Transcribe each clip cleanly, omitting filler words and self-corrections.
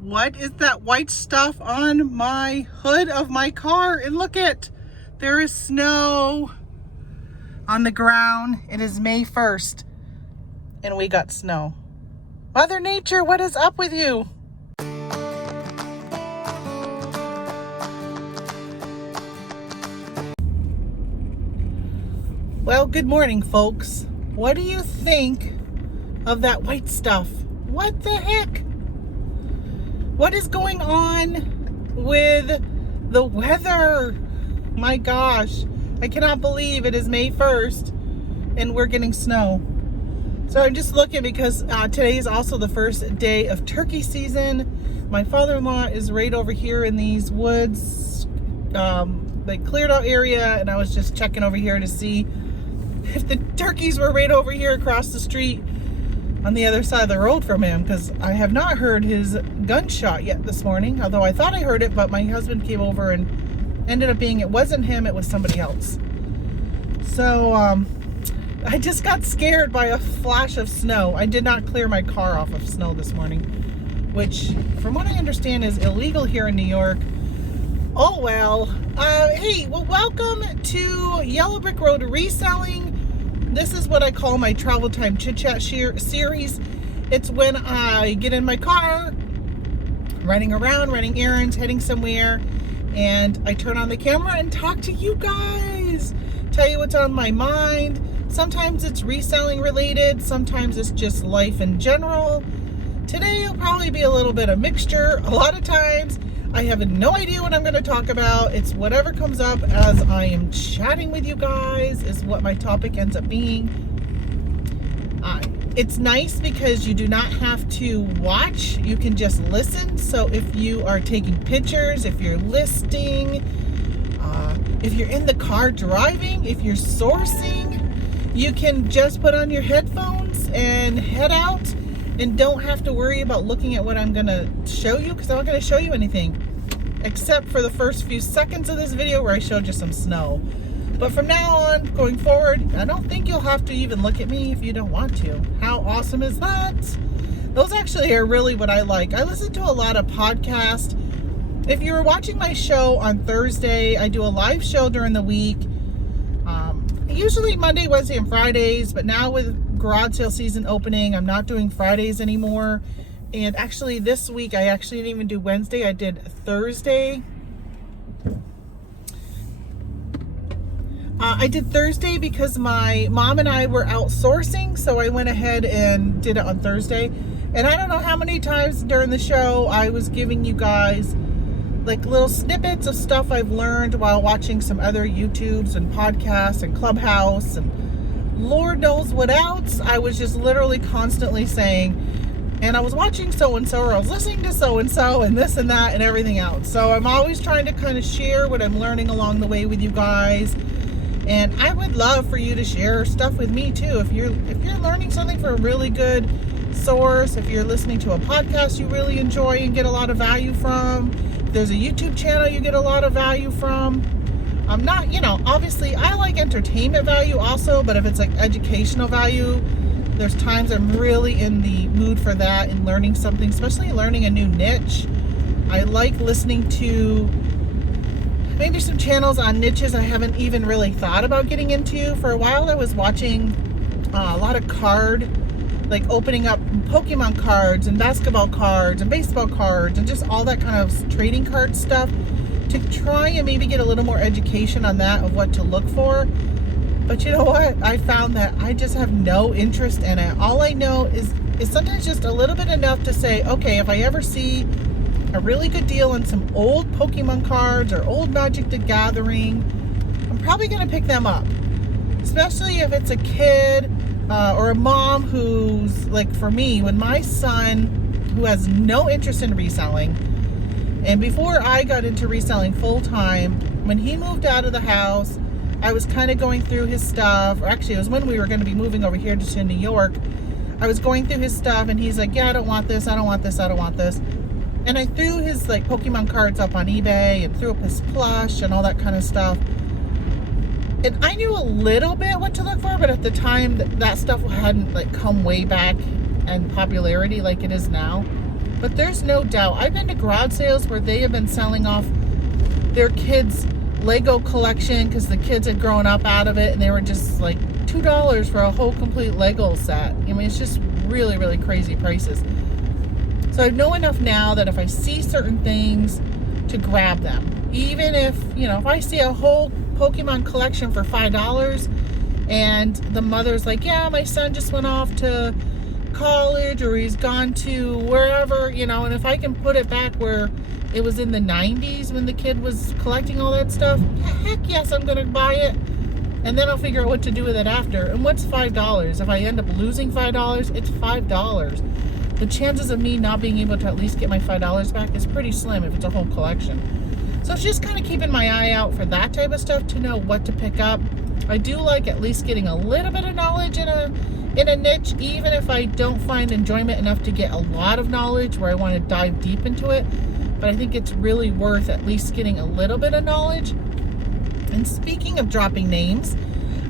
What is that white stuff on my hood of my car? And look it, there is snow on the ground. It is May 1st and we got snow. Mother Nature, what is up with you? Well, good morning, folks. What do you think of that white stuff? What the heck? What is going on with the weather? My gosh, I cannot believe it is May 1st and we're getting snow. So I'm just looking because today is also the first day of turkey season. My father-in-law is right over here in these woods, like cleared out area, and I was just checking over here to see if the turkeys were right over here across the street on the other side of the road from him, because I have not heard his gunshot yet this morning, although I thought I heard it, but my husband came over and ended up being, it wasn't him, it was somebody else. So I just got scared by a flash of snow. I did not clear my car off of snow this morning, which from what I understand is illegal here in New York. Oh well. Hey, well, welcome to Yellow Brick Road Reselling. This is what I call my travel time chit chat series. It's when I get in my car, running around, running errands, heading somewhere, and I turn on the camera and talk to you guys, tell you what's on my mind. Sometimes it's reselling related, sometimes it's just life in general. Today will probably be a little bit of mixture. A lot of times I have no idea what I'm going to talk about. It's whatever comes up as I am chatting with you guys is what my topic ends up being. It's nice because you do not have to watch. You can just listen. So if you are taking pictures, if you're listing, if you're in the car driving, if you're sourcing, you can just put on your headphones and head out and don't have to worry about looking at what I'm going to show you, because I'm not going to show you anything except for the first few seconds of this video where I showed you some snow. But from now on, going forward, I don't think you'll have to even look at me if you don't want to. How awesome is that? Those actually are really what I like. I listen to a lot of podcasts. If you were watching my show on Thursday, I do a live show during the week. Usually Monday, Wednesday, and Fridays, but now with garage sale season opening, I'm not doing Fridays anymore. And actually this week, I actually didn't even do Wednesday. I did Thursday. I did Thursday because my mom and I were outsourcing, so I went ahead and did it on Thursday. And I don't know how many times during the show I was giving you guys like little snippets of stuff I've learned while watching some other YouTubes and podcasts and Clubhouse and Lord knows what else. I was just literally constantly saying, and I was watching so-and-so, or I was listening to so-and-so, and this and that and everything else. So I'm always trying to kind of share what I'm learning along the way with you guys. And I would love for you to share stuff with me too. If you're learning something from a really good source, if you're listening to a podcast you really enjoy and get a lot of value from, if there's a YouTube channel you get a lot of value from. I'm not, obviously I like entertainment value also, but if it's like educational value, there's times I'm really in the mood for that and learning something, especially learning a new niche. I like listening to maybe some channels on niches I haven't even really thought about getting into. For a while I was watching a lot of like opening up Pokemon cards and basketball cards and baseball cards and just all that kind of trading card stuff to try and maybe get a little more education on that of what to look for. But you know what? I found that I just have no interest in it. All I know is sometimes just a little bit enough to say, okay, if I ever see a really good deal on some old Pokemon cards or old Magic the Gathering, I'm probably going to pick them up. Especially if it's a kid or a mom who's, like for me, when my son, who has no interest in reselling, and before I got into reselling full time, when he moved out of the house, I was kind of going through his stuff, or actually it was when we were going to be moving over here to New York. I was going through his stuff and he's like, yeah, I don't want this, I don't want this, I don't want this. And I threw his like Pokemon cards up on eBay and threw up his plush and all that kind of stuff. And I knew a little bit what to look for, but at the time that stuff hadn't like come way back in popularity like it is now. But there's no doubt. I've been to garage sales where they have been selling off their kids' Lego collection because the kids had grown up out of it, and they were just like $2 for a whole complete Lego set. I mean, it's just really, really crazy prices. So I know enough now that if I see certain things, to grab them. Even if, if I see a whole Pokemon collection for $5 and the mother's like, yeah, my son just went off to college or he's gone to wherever, and if I can put it back where it was in the 90s when the kid was collecting all that stuff, heck yes, I'm going to buy it. And then I'll figure out what to do with it after. And what's $5? If I end up losing $5, it's $5. The chances of me not being able to at least get my $5 back is pretty slim if it's a whole collection. So it's just kind of keeping my eye out for that type of stuff to know what to pick up. I do like at least getting a little bit of knowledge in a niche, even if I don't find enjoyment enough to get a lot of knowledge where I want to dive deep into it. But I think it's really worth at least getting a little bit of knowledge. And speaking of dropping names,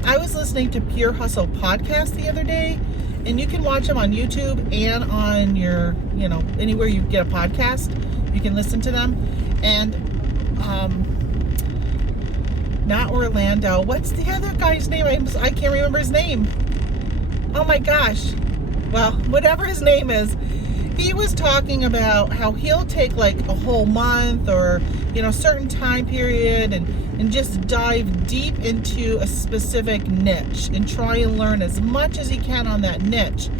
I was listening to Pure Hustle podcast the other day, and you can watch them on YouTube and on your, anywhere you get a podcast, you can listen to them. And not Orlando, what's the other guy's name? I can't remember his name. Oh my gosh. Well, whatever his name is, he was talking about how he'll take like a whole month or, certain time period and just dive deep into a specific niche and try and learn as much as he can on that niche,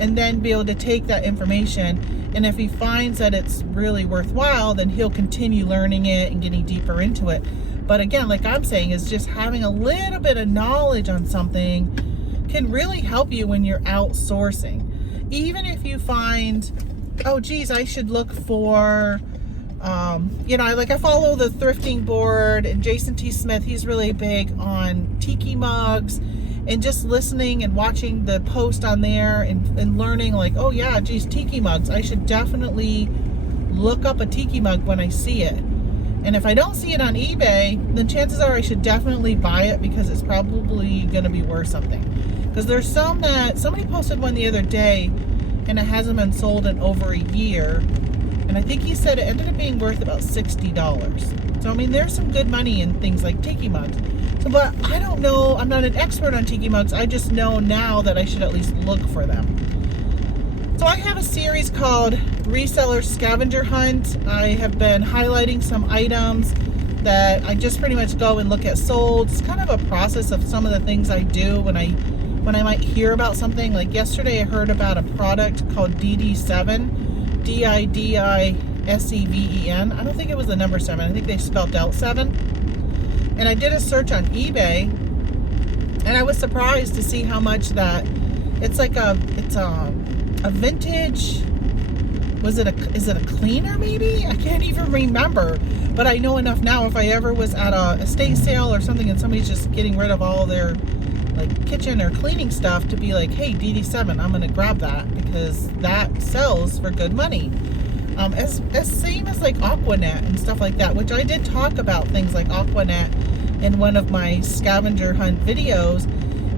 and then be able to take that information. And if he finds that it's really worthwhile, then he'll continue learning it and getting deeper into it. But again, like I'm saying, is just having a little bit of knowledge on something can really help you when you're outsourcing. Even if you find, oh geez, I should look for, I follow the thrifting board, and Jason T. Smith, he's really big on tiki mugs, and just listening and watching the post on there and learning like, oh yeah, geez, tiki mugs. I should definitely look up a tiki mug when I see it. And if I don't see it on eBay, then chances are I should definitely buy it because it's probably going to be worth something. Because there's some that, somebody posted one the other day and it hasn't been sold in over a year. And I think he said it ended up being worth about $60. So, I mean, there's some good money in things like tiki mugs. So, but I don't know, I'm not an expert on tiki mugs. I just know now that I should at least look for them. So I have a series called Reseller Scavenger Hunt. I have been highlighting some items that I just pretty much go and look at sold. It's kind of a process of some of the things I do when I might hear about something. Like yesterday I heard about a product called DD7, DIDISEVEN. I don't think it was the number 7. I think they spelled out 7. And I did a search on eBay, and I was surprised to see how much that it's a vintage, is it a cleaner maybe? I can't even remember, but I know enough now if I ever was at a estate sale or something and somebody's just getting rid of all their like kitchen or cleaning stuff, to be like, hey, DD7, I'm gonna grab that because that sells for good money. As same as like Aquanet and stuff like that, which I did talk about things like Aquanet in one of my scavenger hunt videos.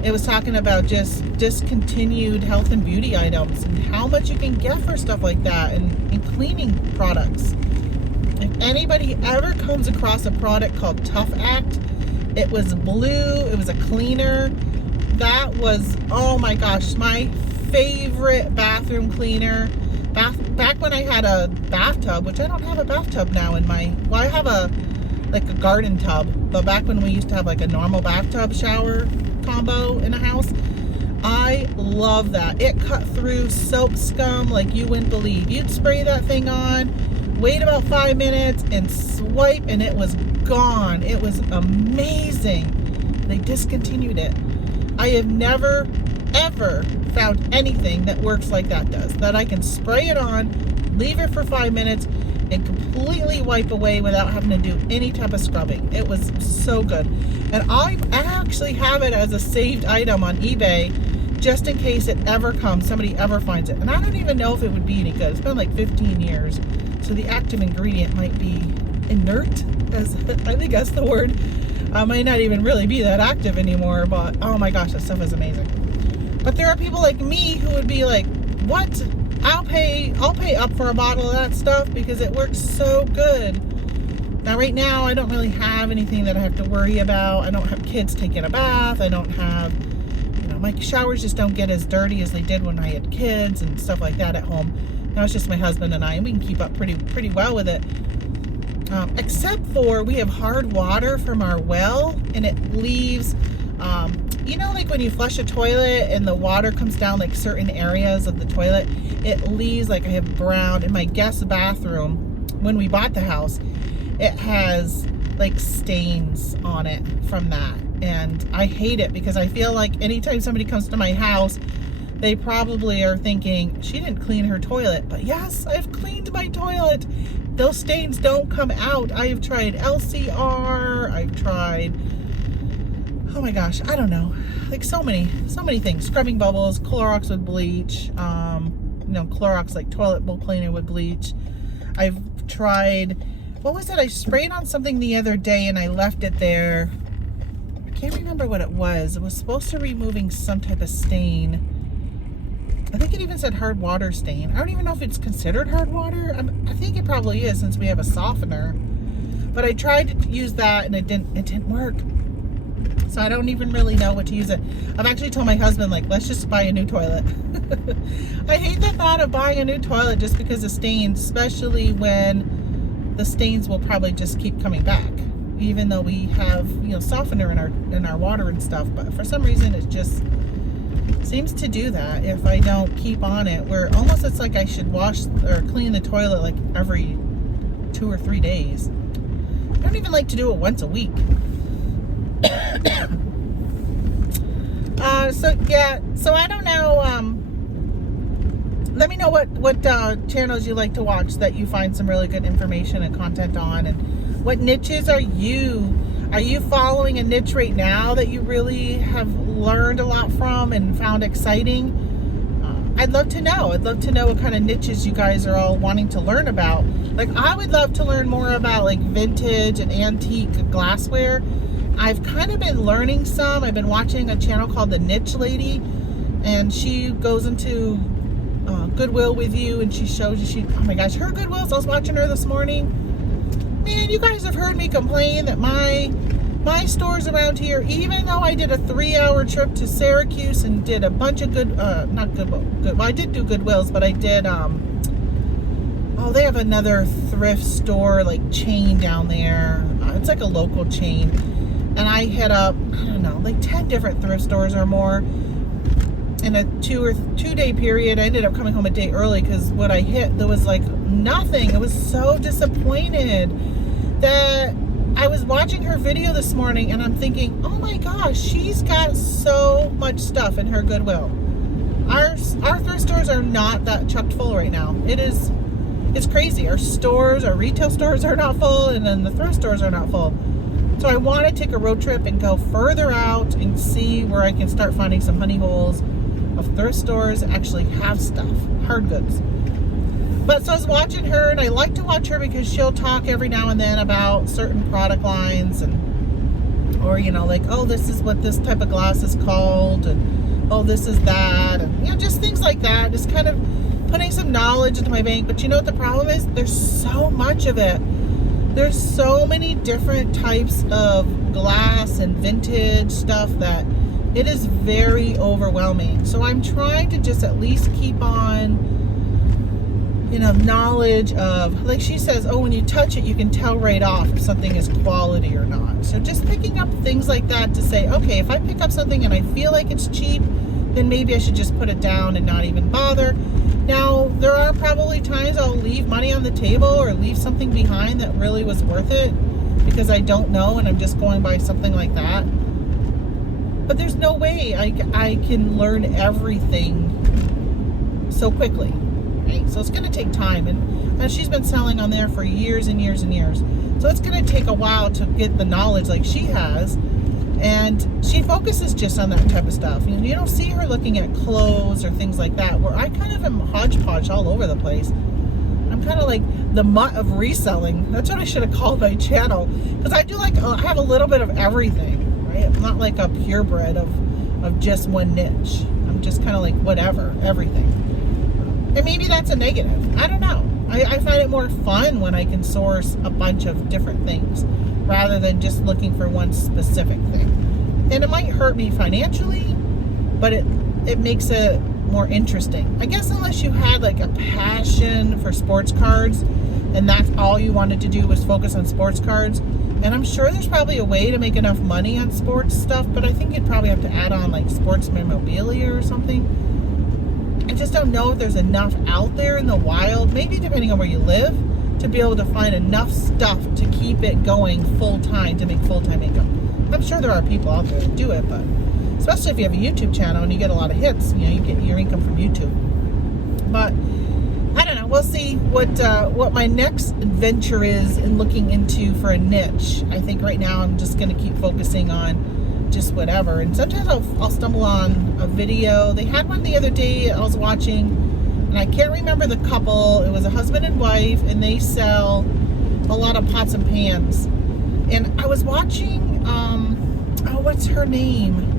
It was talking about just discontinued health and beauty items and how much you can get for stuff like that, and cleaning products. If anybody ever comes across a product called Tough Act, it was blue, it was a cleaner. That was, oh my gosh, my favorite bathroom cleaner. Back when I had a bathtub, which I don't have a bathtub now I have a garden tub, but back when we used to have like a normal bathtub shower combo in a house, I love that. It cut through soap scum like you wouldn't believe. You'd spray that thing on, wait about 5 minutes and swipe, and it was gone. It was amazing. They discontinued it. I have never ever found anything that works like that does, that I can spray it on, leave it for 5 minutes, and completely wipe away without having to do any type of scrubbing. It was so good. And I actually have it as a saved item on eBay just in case it ever comes, somebody ever finds it. And I don't even know if it would be any good. It's been like 15 years. So the active ingredient might be inert, as I think that's the word. Might not even really be that active anymore, but oh my gosh, that stuff is amazing. But there are people like me who would be like, what? I'll pay up for a bottle of that stuff because it works so good. Now right now I don't really have anything that I have to worry about. I don't have kids taking a bath. I don't have, my showers just don't get as dirty as they did when I had kids and stuff like that at home. Now it's just my husband and I, and we can keep up pretty well with it. Except for we have hard water from our well, and it leaves, like when you flush a toilet and the water comes down like certain areas of the toilet, it leaves, like I have brown in my guest bathroom. When we bought the house, it has like stains on it from that. And I hate it because I feel like anytime somebody comes to my house, they probably are thinking, she didn't clean her toilet. But yes, I've cleaned my toilet. Those stains don't come out. I have tried LCR. I've tried, oh my gosh, I don't know. Like so many things. Scrubbing bubbles, Clorox with bleach. Clorox like toilet bowl cleaner with bleach. I've tried, what was it? I sprayed on something the other day and I left it there. I can't remember what it was. It was supposed to be removing some type of stain. I think it even said hard water stain. I don't even know if it's considered hard water. I think it probably is since we have a softener. But I tried to use that and it didn't work. So I don't even really know what to use it. I've actually told my husband, like, let's just buy a new toilet. I hate the thought of buying a new toilet just because of stains, especially when the stains will probably just keep coming back. Even though we have, softener in our water and stuff. But for some reason it just seems to do that if I don't keep on it, where almost it's like I should wash or clean the toilet like every 2 or 3 days. I don't even like to do it once a week. So I don't know, let me know what channels you like to watch that you find some really good information and content on, and what niches are you following a niche right now that you really have learned a lot from and found exciting? I'd love to know. I'd love to know what kind of niches you guys are all wanting to learn about. Like, I would love to learn more about like vintage and antique glassware. I've kind of been learning some. I've been watching a channel called The Niche Lady, and she goes into Goodwill with you, and she shows you, oh my gosh, her Goodwills, I was watching her this morning. Man, you guys have heard me complain that my stores around here, even though I did a 3-hour trip to Syracuse and did a bunch of I did do Goodwills, but I did, they have another thrift store, like, chain down there. It's like a local chain. And I hit up, I don't know, like 10 different thrift stores or more in a 2-day period. I ended up coming home a day early because what I hit, there was like nothing. I was so disappointed that I was watching her video this morning and I'm thinking, oh my gosh, she's got so much stuff in her Goodwill. Our thrift stores are not that chucked full right now. It's crazy. Our retail stores are not full, and then the thrift stores are not full. So I want to take a road trip and go further out and see where I can start finding some honey holes of thrift stores that actually have stuff, hard goods. But so I was watching her, and I like to watch her because she'll talk every now and then about certain product lines, or like, oh, this is what this type of glass is called, and oh, this is that, and just things like that. Just kind of putting some knowledge into my bank. But you know what the problem is? There's so much of it. There's so many different types of glass and vintage stuff that it is very overwhelming. So I'm trying to just at least keep on, knowledge of, like she says, oh, when you touch it, you can tell right off if something is quality or not. So just picking up things like that to say, okay, if I pick up something and I feel like it's cheap, then maybe I should just put it down and not even bother. Now, there are probably times I'll leave money on the table or leave something behind that really was worth it because I don't know and I'm just going by something like that. But there's no way I can learn everything so quickly, right? So it's going to take time. And she's been selling on there for years and years and years. So it's going to take a while to get the knowledge like she has. And she focuses just on that type of stuff. You don't see her looking at clothes or things like that, where I kind of am hodgepodge all over the place. I'm kind of like the mutt of reselling. That's what I should have called my channel. Because I have a little bit of everything, right? I'm not like a purebred of just one niche. I'm just kind of like whatever, everything. And maybe that's a negative. I don't know. I find it more fun when I can source a bunch of different things rather than just looking for one specific thing. And it might hurt me financially, but it makes it more interesting. I guess unless you had like a passion for sports cards and that's all you wanted to do was focus on sports cards. And I'm sure there's probably a way to make enough money on sports stuff, but I think you'd probably have to add on like sports memorabilia or something. I just don't know if there's enough out there in the wild, maybe depending on where you live, to be able to find enough stuff to keep it going full time, to make full-time income. I'm sure there are people out there that do it, but especially if you have a YouTube channel and you get a lot of hits, you know, you get your income from YouTube. But I don't know. We'll see what my next adventure is in looking into for a niche. I think right now I'm just going to keep focusing on just whatever. And sometimes I'll stumble on a video. They had one the other day I was watching, and I can't remember the couple. It was a husband and wife, and they sell a lot of pots and pans. And I was watching, what's her name?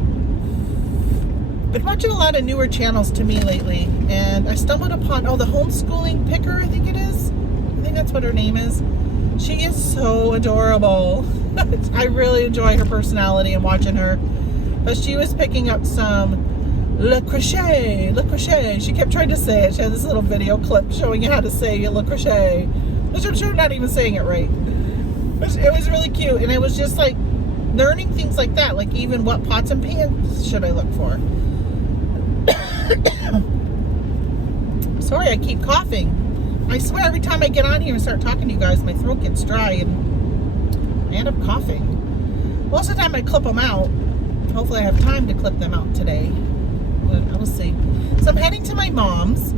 Been watching a lot of newer channels to me lately, and I stumbled upon, the homeschooling picker, I think it is. I think that's what her name is. She is so adorable. I really enjoy her personality and watching her. But she was picking up some le crochet. She kept trying to say it. She had this little video clip showing you how to say le crochet, which I'm sure I'm not even saying it right. But it was really cute, and it was just like learning things like that, like even what pots and pans should I look for. Sorry, I keep coughing. I swear every time I get on here and start talking to you guys, my throat gets dry and I end up coughing. Most of the time I clip them out. Hopefully I have time to clip them out today. But I will see. So I'm heading to my mom's,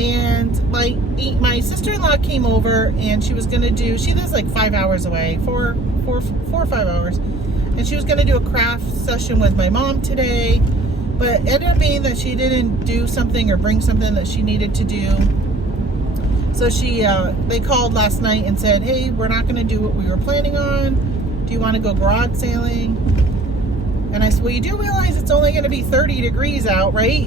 and my sister-in-law came over, and she was going to do, she lives like 5 hours away, 4 or 5 hours, and she was going to do a craft session with my mom today, but it ended up being that she didn't do something or bring something that she needed to do. So they called last night and said, hey, we're not going to do what we were planning on. Do you want to go garage sailing? And I said, well, you do realize it's only going to be 30 degrees out, right?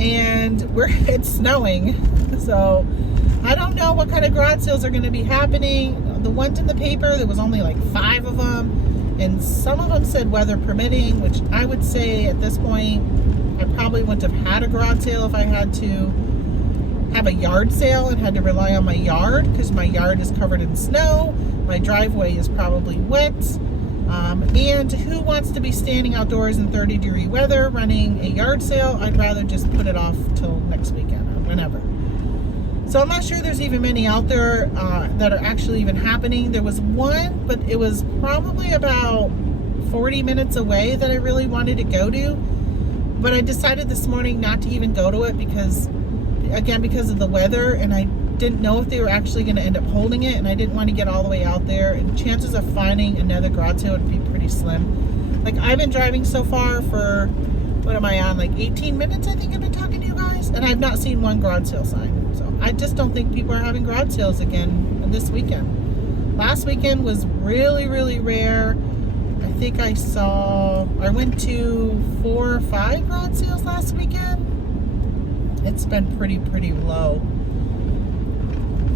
And it's snowing. So I don't know what kind of garage sales are going to be happening. The ones in the paper, there was only like 5 of them. And some of them said weather permitting, which I would say at this point, I probably wouldn't have had a garage sale if I had to have a yard sale and had to rely on my yard, because my yard is covered in snow. My driveway is probably wet. And who wants to be standing outdoors in 30-degree weather running a yard sale? I'd rather just put it off till next weekend or whenever. So I'm not sure there's even many out there that are actually even happening. There was one, but it was probably about 40 minutes away that I really wanted to go to. But I decided this morning not to even go to it because of the weather, and I didn't know if they were actually going to end up holding it, and I didn't want to get all the way out there, and chances of finding another garage sale would be pretty slim. Like, I've been driving so far for, what am I on, like 18 minutes I think I've been talking to you guys, and I've not seen one garage sale sign. So I just don't think people are having garage sales again this weekend. Last weekend was really, really rare. I think I went to 4 or 5 garage sales last weekend. It's been pretty low.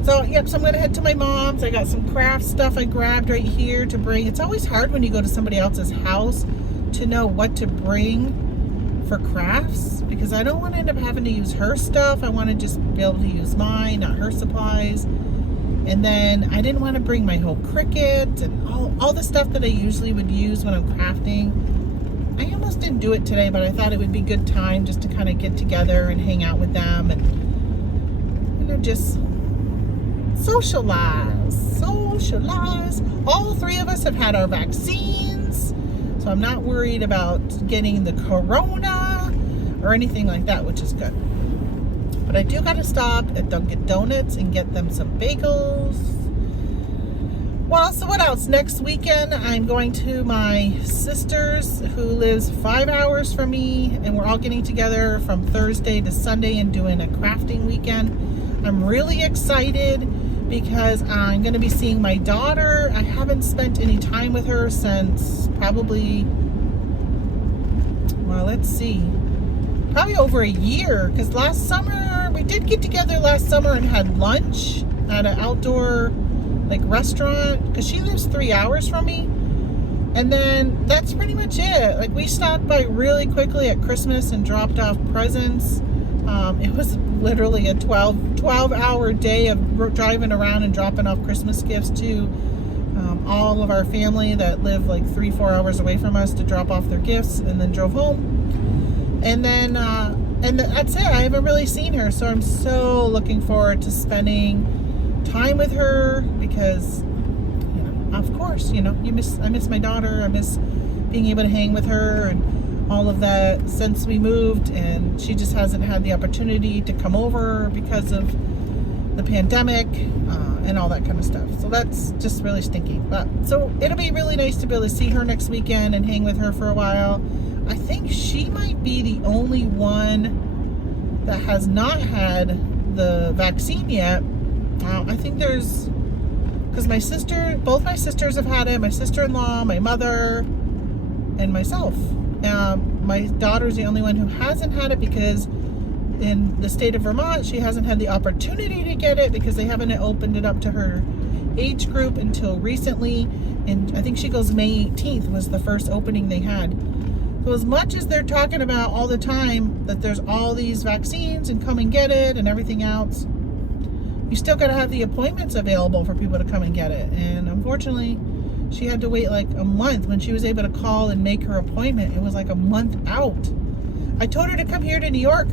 So, yep, so I'm going to head to my mom's. I got some craft stuff I grabbed right here to bring. It's always hard when you go to somebody else's house to know what to bring for crafts, because I don't want to end up having to use her stuff. I want to just be able to use mine, not her supplies. And then I didn't want to bring my whole Cricut and all the stuff that I usually would use when I'm crafting. I almost didn't do it today, but I thought it would be a good time just to kind of get together and hang out with them and, you know, just socialize. All 3 of us have had our vaccines, so I'm not worried about getting the corona or anything like that, which is good. But I do gotta stop at Dunkin' Donuts and get them some bagels. Well, so what else? Next weekend, I'm going to my sister's, who lives 5 hours from me, and we're all getting together from Thursday to Sunday and doing a crafting weekend. I'm really excited because I'm going to be seeing my daughter. I haven't spent any time with her since probably probably over a year, because last summer, we did get together last summer and had lunch at an outdoor like restaurant, because she lives 3 hours from me. And then that's pretty much it. Like, we stopped by really quickly at Christmas and dropped off presents. It was literally a 12-hour day of driving around and dropping off Christmas gifts to all of our family that live like 3-4 hours away from us, to drop off their gifts, and then drove home. And then that's it. I haven't really seen her, so I'm so looking forward to spending time with her, because of course, I miss my daughter. I miss being able to hang with her and all of that since we moved, and she just hasn't had the opportunity to come over because of the pandemic and all that kind of stuff. So that's just really stinky. But so it'll be really nice to be able to see her next weekend and hang with her for a while. I think she might be the only one that has not had the vaccine yet. I think there's, because both my sisters have had it, my sister-in-law, my mother, and myself. My daughter's the only one who hasn't had it, because in the state of Vermont, she hasn't had the opportunity to get it because they haven't opened it up to her age group until recently. And I think she goes May 18th was the first opening they had. So as much as they're talking about all the time that there's all these vaccines and come and get it and everything else, you still got to have the appointments available for people to come and get it. And unfortunately, she had to wait like a month. When she was able to call and make her appointment, it was like a month out. I told her to come here to New York,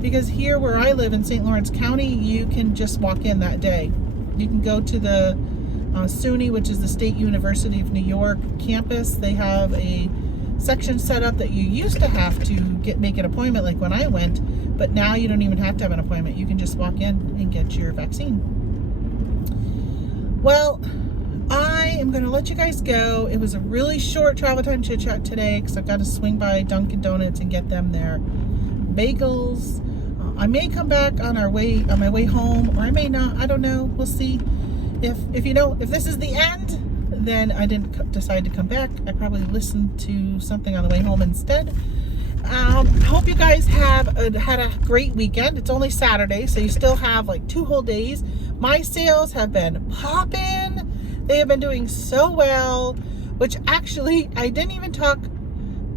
because here where I live in St. Lawrence County, you can just walk in that day. You can go to the SUNY, which is the State University of New York campus. They have a section set up that you used to have to make an appointment, like when I went, but now you don't even have to have an appointment. You can just walk in and get your vaccine. Well, I am going to let you guys go. It was a really short travel time chit chat today, because I've got to swing by Dunkin' Donuts and get them their bagels. I may come back on my way home, or I may not. I don't know. We'll see. If this is the end, then I didn't decide to come back. I probably listened to something on the way home instead. I hope you guys have had a great weekend. It's only Saturday, so you still have like 2 whole days. My sales have been popping. They have been doing so well, which actually I didn't even talk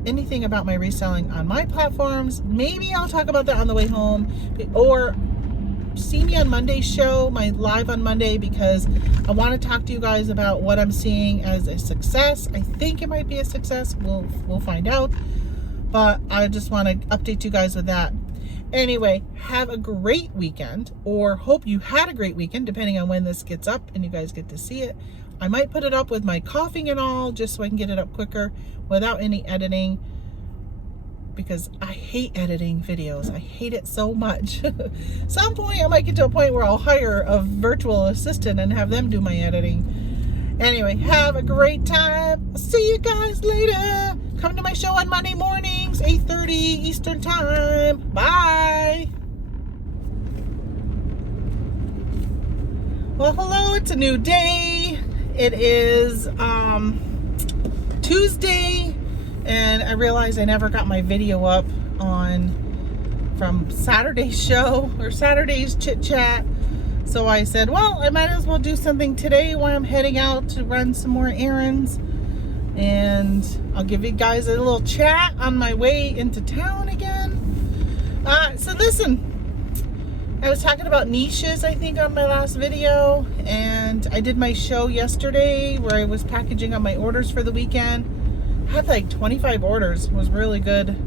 anything about my reselling on my platforms. Maybe I'll talk about that on the way home, or see me on Monday's show, my live on Monday, because I want to talk to you guys about what I'm seeing as a success. I think it might be a success. We'll find out, but I just want to update you guys with that. Anyway, have a great weekend, or hope you had a great weekend, depending on when this gets up and you guys get to see it. I might put it up with my coughing and all, just so I can get it up quicker without any editing, because I hate editing videos. I hate it so much. Some point I might get to a point where I'll hire a virtual assistant and have them do my editing. Anyway, have a great time. I'll see you guys later. Come to my show on Monday mornings, 8:30 Eastern time. Bye. Well, hello, it's a new day. It is Tuesday, and I realized I never got my video up from Saturday's show, or Saturday's chit chat. So I said, well, I might as well do something today while I'm heading out to run some more errands. And I'll give you guys a little chat on my way into town again. So listen, I was talking about niches, I think, on my last video, and I did my show yesterday where I was packaging up my orders for the weekend. I had like 25 orders. It was really good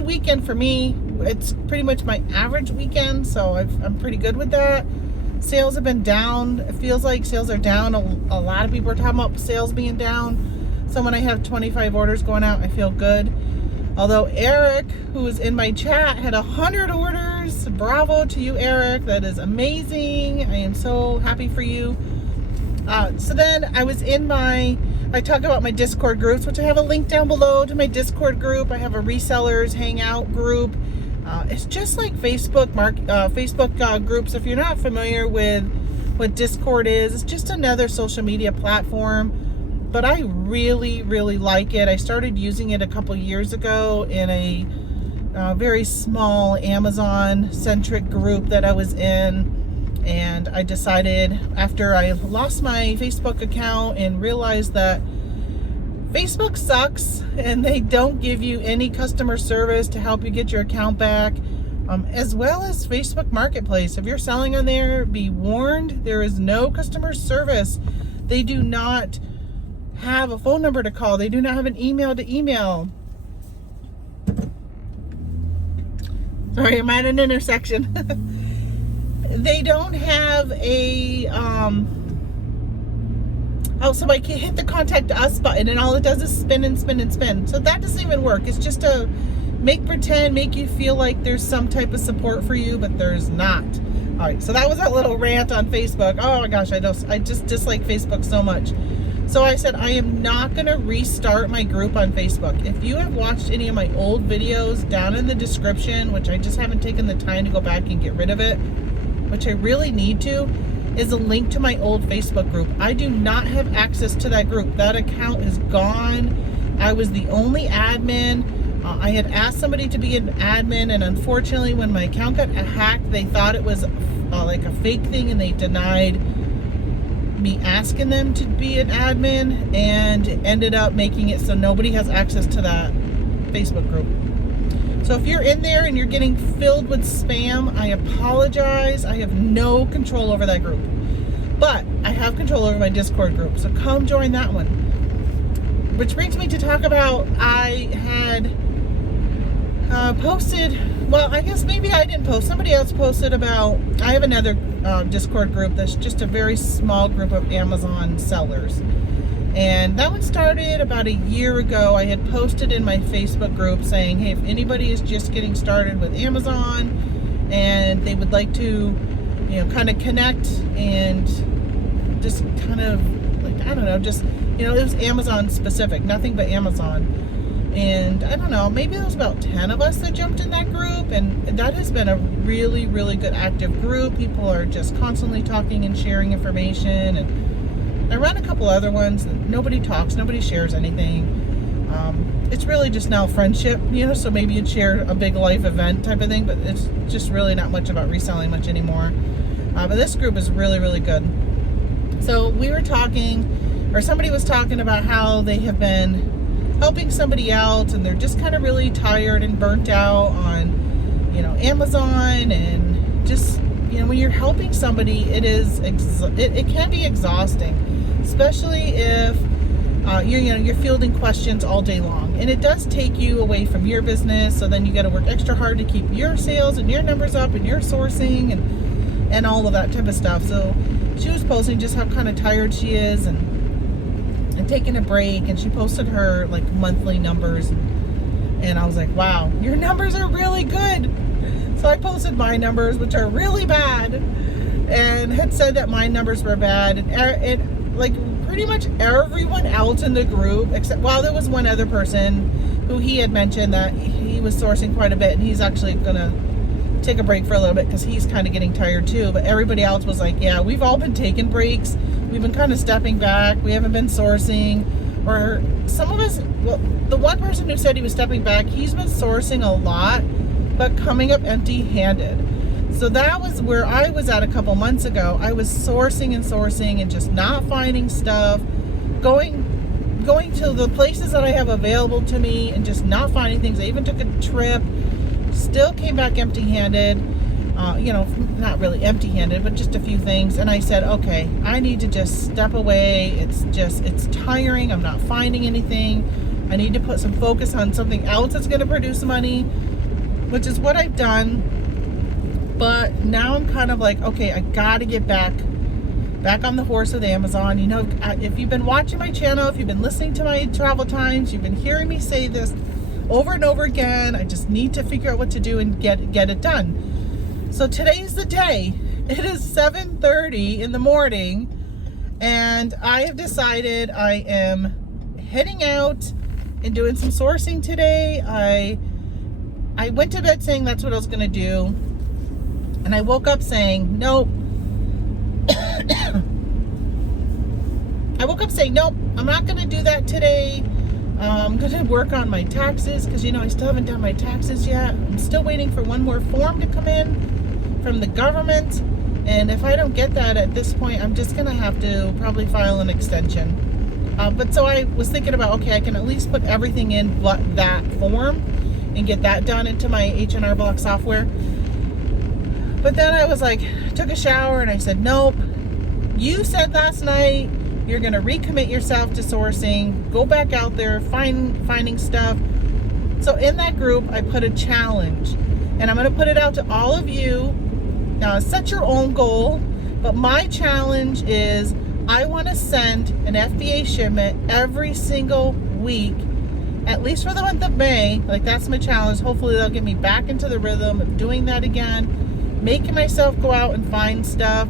weekend for me. It's pretty much my average weekend, so I'm pretty good with that. Sales have been down. It feels like sales are down. A lot of people are talking about sales being down. So when I have 25 orders going out, I feel good. Although Eric, who was in my chat, had 100 orders. Bravo to you, Eric. That is amazing. I am so happy for you. So then I talk about my Discord groups, which I have a link down below to my Discord group. I have a resellers hangout group. It's just like Facebook groups. If you're not familiar with what Discord is, it's just another social media platform. But I really, really like it. I started using it a couple years ago in a very small Amazon-centric group that I was in. And I decided after I lost my Facebook account and realized that Facebook sucks and they don't give you any customer service to help you get your account back, as well as Facebook Marketplace. If you're selling on there, be warned, there is no customer service. They do not have a phone number to call. They do not have an email to email. Sorry, I'm at an intersection. They don't have a, somebody can hit the contact us button and all it does is spin and spin and spin. So that doesn't even work. It's just a make you feel like there's some type of support for you, but there's not. All right, so that was that little rant on Facebook. Oh my gosh, I just dislike Facebook so much. So I said, I am not gonna restart my group on Facebook. If you have watched any of my old videos, down in the description, which I just haven't taken the time to go back and get rid of it, which I really need to, is a link to my old Facebook group. I do not have access to that group. That account is gone. I was the only admin. I had asked somebody to be an admin, and unfortunately when my account got hacked, they thought it was like a fake thing, and they denied me asking them to be an admin, and ended up making it so nobody has access to that Facebook group. So if you're in there and you're getting filled with spam, I apologize. I have no control over that group, but I have control over my Discord group, so come join that one. Which brings me to talk about, I had posted, well, I guess maybe I didn't post, somebody else posted about, I have another Discord group that's just a very small group of Amazon sellers. And that one started about a year ago. I had posted in my Facebook group saying, hey, if anybody is just getting started with Amazon and they would like to, kind of connect and just kind of, like, I don't know, just, it was Amazon specific, nothing but Amazon. And I don't know, maybe there was about 10 of us that jumped in that group, and that has been a really, really good active group. People are just constantly talking and sharing information, and I run a couple other ones and nobody talks, nobody shares anything. It's really just now friendship, so maybe you'd share a big life event type of thing, but it's just really not much about reselling much anymore. But this group is really, really good. So we were talking, or somebody was talking about how they have been helping somebody else and they're just kind of really tired and burnt out on, Amazon, and just, when you're helping somebody, it can be exhausting, especially if you're fielding questions all day long, and it does take you away from your business. So then you got to work extra hard to keep your sales and your numbers up and your sourcing and all of that type of stuff. So she was posting just how kind of tired she is and taking a break, and she posted her like monthly numbers, and I was like, wow, your numbers are really good. So I posted my numbers, which are really bad, and had said that my numbers were bad, and like pretty much everyone else in the group, except, well, there was one other person who he had mentioned that he was sourcing quite a bit, and he's actually gonna take a break for a little bit because he's kind of getting tired too. But everybody else was like, yeah, we've all been taking breaks, we've been kind of stepping back, we haven't been sourcing. Or some of us, well, the one person who said he was stepping back, he's been sourcing a lot but coming up empty-handed. So that was where I was at a couple months ago. I was sourcing and just not finding stuff, going to the places that I have available to me and just not finding things. I even took a trip, still came back empty-handed, not really empty-handed, but just a few things. And I said, okay, I need to just step away. It's tiring. I'm not finding anything. I need to put some focus on something else that's going to produce money, which is what I've done. But now I'm kind of like, okay, I got to get back on the horse with Amazon. If you've been watching my channel, if you've been listening to my travel times, you've been hearing me say this over and over again. I just need to figure out what to do and get it done. So today's the day. It is 7:30 in the morning, and I have decided I am heading out and doing some sourcing today. I went to bed saying that's what I was going to do, and I woke up saying nope. I woke up saying nope, I'm not going to do that today. I'm going to work on my taxes because, I still haven't done my taxes yet. I'm still waiting for one more form to come in from the government. And if I don't get that at this point, I'm just going to have to probably file an extension. But so I was thinking about, okay, I can at least put everything in but that form and get that done into my H&R Block software. But then I was like, took a shower and I said, nope. You said last night you're going to recommit yourself to sourcing, go back out there, finding stuff. So in that group, I put a challenge, and I'm going to put it out to all of you. Set your own goal, but my challenge is I want to send an FBA shipment every single week, at least for the month of May. Like, that's my challenge. Hopefully they'll get me back into the rhythm of doing that again, making myself go out and find stuff.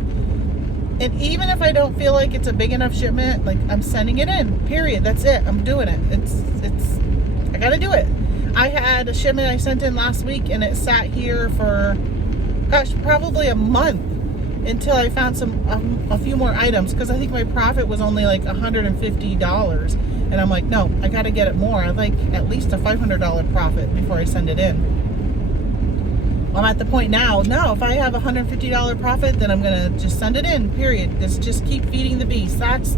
And even if I don't feel like it's a big enough shipment, like, I'm sending it in, period. That's it. I'm doing it. I gotta do it. I had a shipment I sent in last week and it sat here for, probably a month until I found a few more items, because I think my profit was only like $150. And I'm like, no, I gotta get it more. I'd like at least a $500 profit before I send it in. I'm at the point now, no, if I have a $150 profit, then I'm going to just send it in, period. Just keep feeding the beast. That's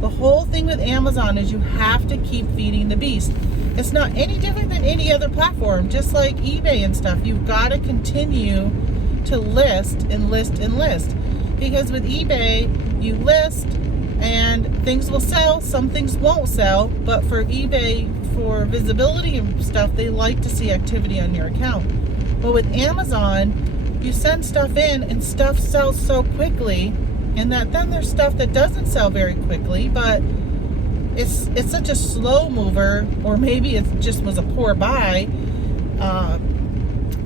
the whole thing with Amazon, is you have to keep feeding the beast. It's not any different than any other platform, just like eBay and stuff. You've got to continue to list and list and list. Because with eBay, you list and things will sell, some things won't sell. But for eBay, for visibility and stuff, they like to see activity on your account. But with Amazon, you send stuff in and stuff sells so quickly, and then there's stuff that doesn't sell very quickly, but it's such a slow mover, or maybe it just was a poor buy,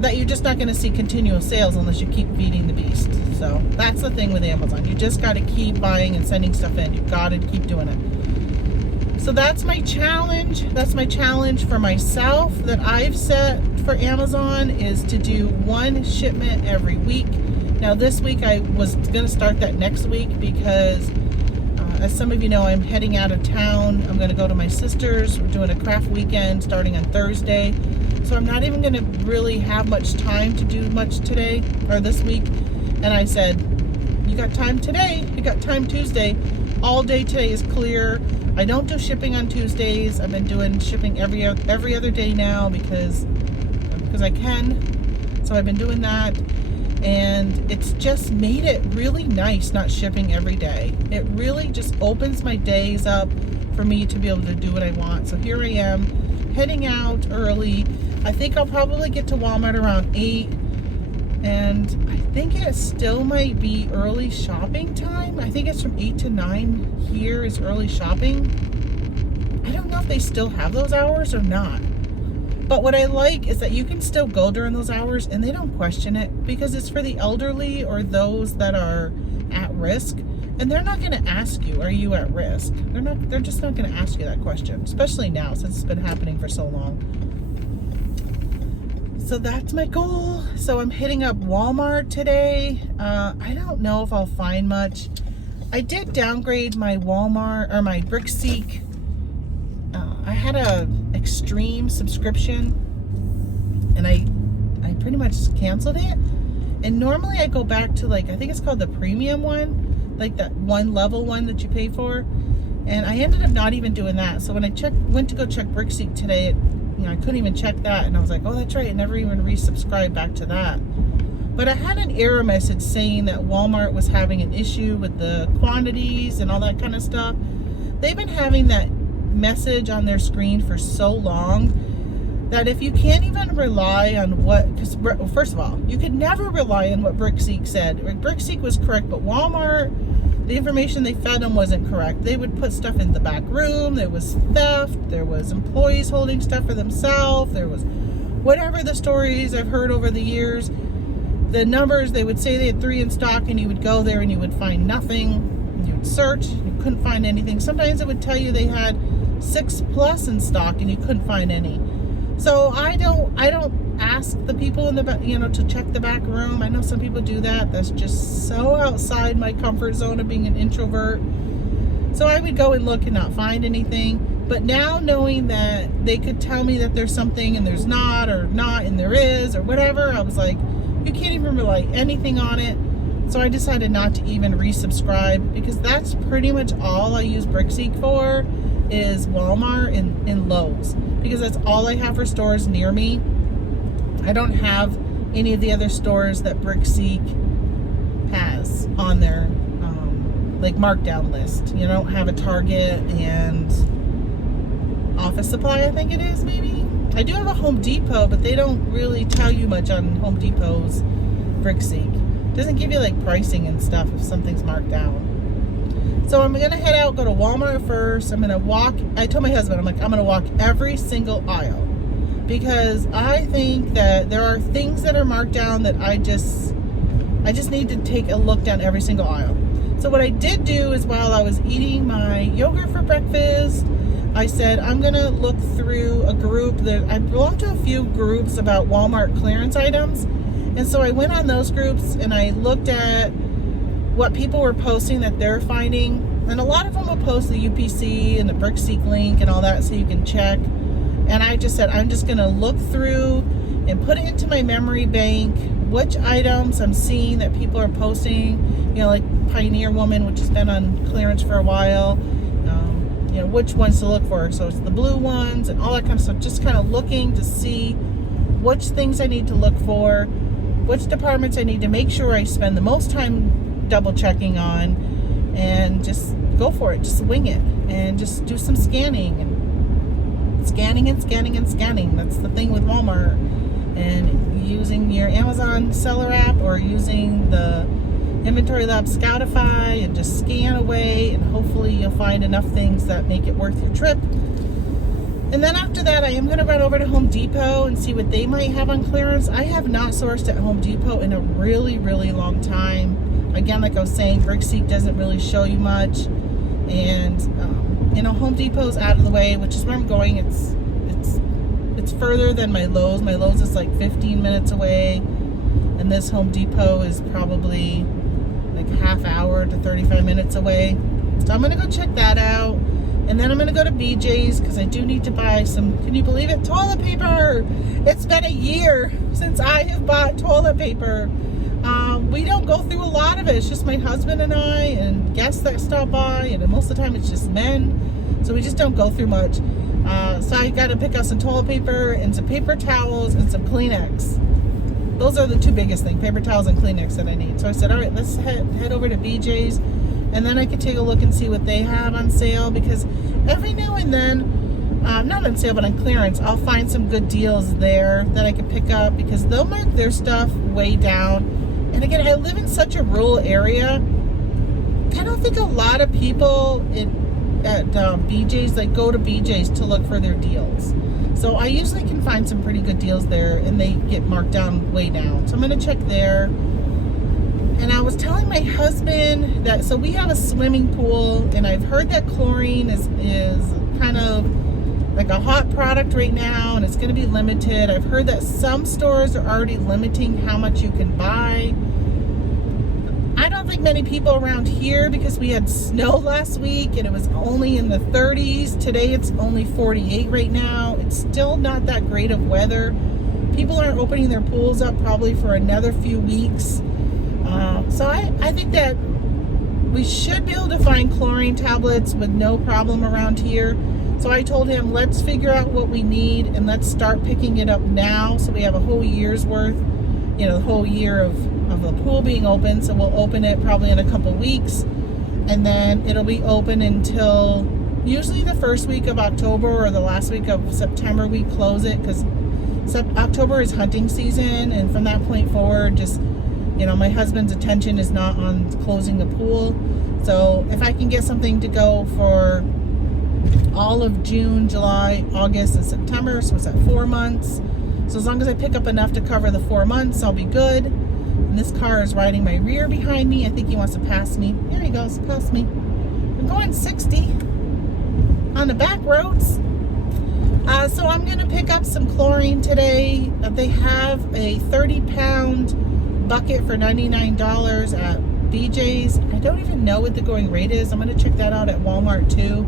that you're just not going to see continual sales unless you keep feeding the beast. So that's the thing with Amazon. You just got to keep buying and sending stuff in. You've got to keep doing it. So that's my challenge. That's my challenge for myself that I've set for Amazon, is to do one shipment every week. Now this week I was going to start that next week because as some of you know, I'm heading out of town. I'm going to go to my sister's. We're doing a craft weekend starting on Thursday. So I'm not even going to really have much time to do much today or this week. And I said, you got time today, you got time Tuesday. All day today is clear. I don't do shipping on Tuesdays. I've been doing shipping every other day now because I can. So I've been doing that, and it's just made it really nice not shipping every day. It really just opens my days up for me to be able to do what I want. So here I am, heading out early. I think I'll probably get to Walmart around 8, and I think it still might be early shopping time. I think it's from 8 to 9 here is early shopping. I don't know if they still have those hours or not. But what I like is that you can still go during those hours and they don't question it, because it's for the elderly or those that are at risk. And they're not going to ask you, are you at risk? They're just not going to ask you that question, especially now since it's been happening for so long. So that's my goal. So I'm hitting up Walmart today. I don't know if I'll find much. I did downgrade my Walmart or my BrickSeek. I had a extreme subscription and I pretty much canceled it. And normally I go back to, like, I think it's called the premium one, like that one level one that you pay for. And I ended up not even doing that. So when I went to go check BrickSeek today, I couldn't even check that. And I was like, oh, that's right. I never even resubscribed back to that. But I had an error message saying that Walmart was having an issue with the quantities and all that kind of stuff. They've been having that message on their screen for so long that if you can't even rely on because first of all, you could never rely on what BrickSeek said. BrickSeek was correct, but Walmart, the information they fed them wasn't correct. They would put stuff in the back room. There was theft. There was employees holding stuff for themselves. There was whatever the stories I've heard over the years. The numbers, they would say they had 3 in stock, and you would go there and you would find nothing. And you would search, you couldn't find anything. Sometimes it would tell you they had 6+ in stock and you couldn't find any. So I don't ask the people in the back, to check the back room. I know some people do that. That's just so outside my comfort zone of being an introvert. So I would go and look and not find anything. But now knowing that they could tell me that there's something and there's not, or not and there is, or whatever, I was like, you can't even rely anything on it. So I decided not to even resubscribe, because that's pretty much all I use BrickSeek for, is Walmart and Lowe's, because that's all I have for stores near me. I don't have any of the other stores that BrickSeek has on their like markdown list. You don't have a Target and Office Supply, I think it is, maybe. I do have a Home Depot, but they don't really tell you much on Home Depot's BrickSeek. It doesn't give you like pricing and stuff if something's marked down. So I'm gonna head out, go to Walmart first. I'm gonna walk. I told my husband, I'm like, I'm gonna walk every single aisle, because I think that there are things that are marked down that I just need to take a look down every single aisle. So what I did do is, while I was eating my yogurt for breakfast, I said, I'm gonna look through a group that I belong to, a few groups about Walmart clearance items. And so I went on those groups and I looked at what people were posting that they're finding. And a lot of them will post the UPC and the BrickSeek link and all that, so you can check. And I just said, I'm just gonna look through and put it into my memory bank, which items I'm seeing that people are posting, you know, like Pioneer Woman, which has been on clearance for a while, you know, which ones to look for. So it's the blue ones and all that kind of stuff. Just kind of looking to see which things I need to look for, which departments I need to make sure I spend the most time double checking on, and just go for it. Just wing it and just do some scanning and scanning and scanning and scanning. That's the thing with Walmart. And using your Amazon seller app or using the Inventory Lab Scoutify, and just scan away, and hopefully you'll find enough things that make it worth your trip. And then after that, I am going to run over to Home Depot and see what they might have on clearance. I have not sourced at Home Depot in a really, really long time. Again, like I was saying, BrickSeek doesn't really show you much. And, you know, Home Depot's out of the way, which is where I'm going. It's further than my Lowe's. My Lowe's is like 15 minutes away. And this Home Depot is probably like half hour to 35 minutes away. So I'm going to go check that out. And then I'm going to go to BJ's, because I do need to buy some, can you believe it, toilet paper. It's been a year since I have bought toilet paper. We don't go through a lot of it. It's just my husband and I and guests that stop by, and most of the time it's just men. So we just don't go through much. So I got to pick up some toilet paper and some paper towels and some Kleenex. Those are the two biggest things, paper towels and Kleenex, that I need. So I said, all right, let's head over to BJ's. And then I could take a look and see what they have on sale, because every now and then, not on sale, but on clearance, I'll find some good deals there that I can pick up, because they'll mark their stuff way down. And again, I live in such a rural area. I don't think a lot of people at BJ's, like, go to BJ's to look for their deals. So I usually can find some pretty good deals there, and they get marked down way down. So I'm going to check there. And I was telling my husband that, so we have a swimming pool, and I've heard that chlorine is kind of like a hot product right now, and it's going to be limited. I've heard that some stores are already limiting how much you can buy. I don't think many people around here, because we had snow last week and it was only in the 30s. Today it's only 48 right now. It's still not that great of weather. People aren't opening their pools up probably for another few weeks. So I think that we should be able to find chlorine tablets with no problem around here. So I told him, let's figure out what we need and let's start picking it up now, so we have a whole year's worth, you know, the whole year of the pool being open. So we'll open it probably in a couple weeks, and then it'll be open until usually the first week of October or the last week of September. We close it because October is hunting season, and from that point forward, just, you know, my husband's attention is not on closing the pool. So if I can get something to go for all of June, July, August, and September, so it's at 4 months. So as long as I pick up enough to cover the 4 months, I'll be good. And this car is riding my rear behind me. I think he wants to pass me. There he goes, past me. I'm going 60 on the back roads. So I'm going to pick up some chlorine today. They have a 30-pound bucket for $99 at BJ's. I don't even know what the going rate is. I'm going to check that out at Walmart too.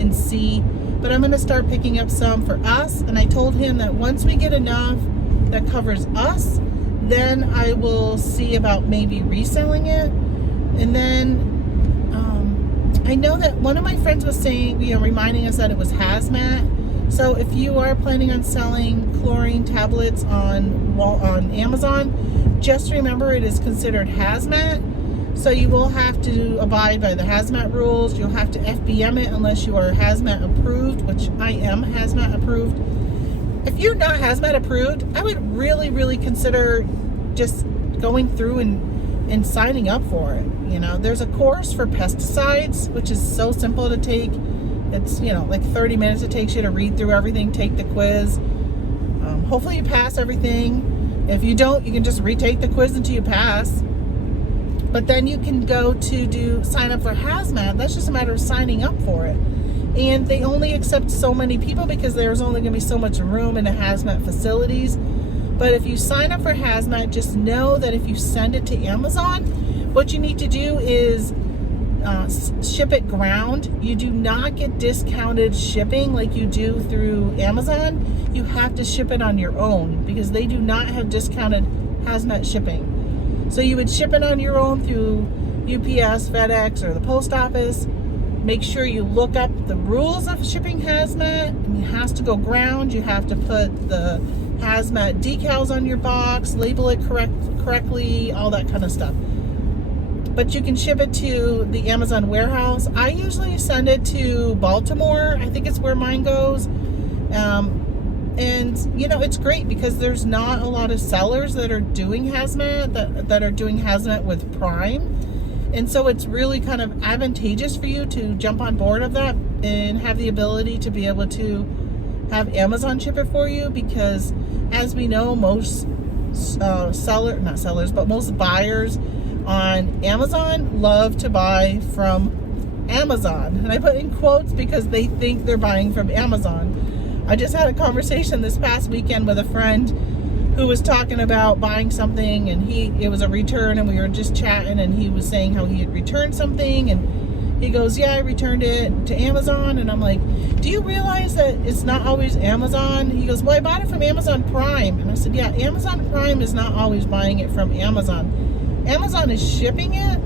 and see. But I'm going to start picking up some for us. And I told him that once we get enough that covers us, then I will see about maybe reselling it. And then I know that one of my friends was saying, reminding us that it was hazmat. So if you are planning on selling chlorine tablets on Amazon, just remember it is considered hazmat. So you will have to abide by the hazmat rules. You'll have to FBM it unless you are hazmat approved, which I am hazmat approved. If you're not hazmat approved, I would really, really consider just going through and signing up for it. There's a course for pesticides, which is so simple to take. It's, like 30 minutes it takes you to read through everything, take the quiz. Hopefully you pass everything. If you don't, you can just retake the quiz until you pass. But then you can go to sign up for hazmat. That's just a matter of signing up for it. And they only accept so many people because there's only going to be so much room in the hazmat facilities. But if you sign up for hazmat, just know that if you send it to Amazon, what you need to do is ship it ground. You do not get discounted shipping like you do through Amazon. You have to ship it on your own because they do not have discounted hazmat shipping. So you would ship it on your own through UPS, FedEx, or the post office. Make sure you look up the rules of shipping hazmat. And it has to go ground. You have to put the hazmat decals on your box, label it correctly, all that kind of stuff. But you can ship it to the Amazon warehouse. I usually send it to Baltimore. I think it's where mine goes. And it's great because there's not a lot of sellers that are doing hazmat, that are doing hazmat with Prime. And so it's really kind of advantageous for you to jump on board of that and have the ability to be able to have Amazon ship it for you, because as we know, most most buyers on Amazon love to buy from Amazon. And I put in quotes because they think they're buying from Amazon. I just had a conversation this past weekend with a friend who was talking about buying something, and it was a return, and we were just chatting, and he was saying how he had returned something, and he goes, yeah, I returned it to Amazon. And I'm like, do you realize that it's not always Amazon? He goes, well, I bought it from Amazon Prime. And I said, yeah, Amazon Prime is not always buying it from Amazon. Amazon is shipping it,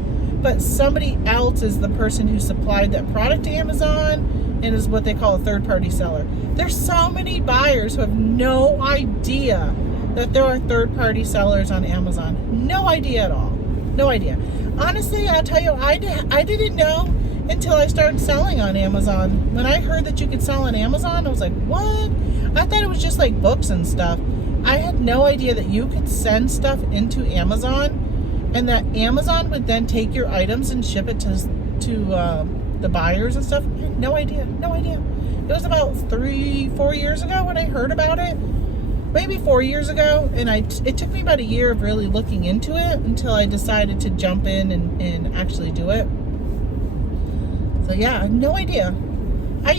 but somebody else is the person who supplied that product to Amazon and is what they call a third-party seller. There's so many buyers who have no idea that there are third-party sellers on Amazon. No idea at all. No idea. Honestly, I'll tell you, I didn't know until I started selling on Amazon. When I heard that you could sell on Amazon, I was like, what? I thought it was just like books and stuff. I had no idea that you could send stuff into Amazon and that Amazon would then take your items and ship it to the buyers and stuff. I had no idea. No idea. It was about 3-4 years ago when I heard about it. Maybe 4 years ago, and it took me about a year of really looking into it until I decided to jump in and actually do it. So yeah, I had no idea. I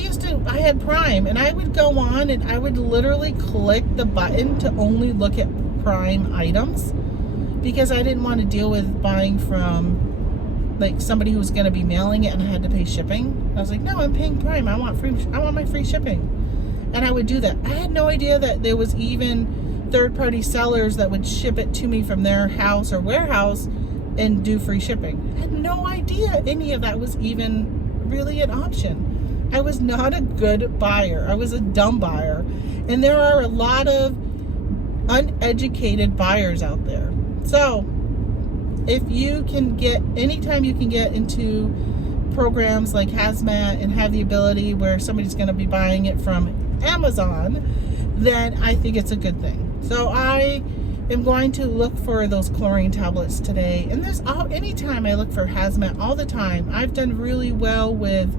had Prime, and I would go on and I would literally click the button to only look at Prime items because I didn't want to deal with buying from like somebody who was going to be mailing it and I had to pay shipping. I was like, no, I'm paying Prime. I want my free shipping. And I would do that. I had no idea that there was even third-party sellers that would ship it to me from their house or warehouse and do free shipping. I had no idea any of that was even really an option. I was not a good buyer. I was a dumb buyer. And there are a lot of uneducated buyers out there. So if you can anytime you can get into programs like hazmat and have the ability where somebody's going to be buying it from Amazon, then I think it's a good thing. So I am going to look for those chlorine tablets today. And anytime I look for hazmat all the time. I've done really well with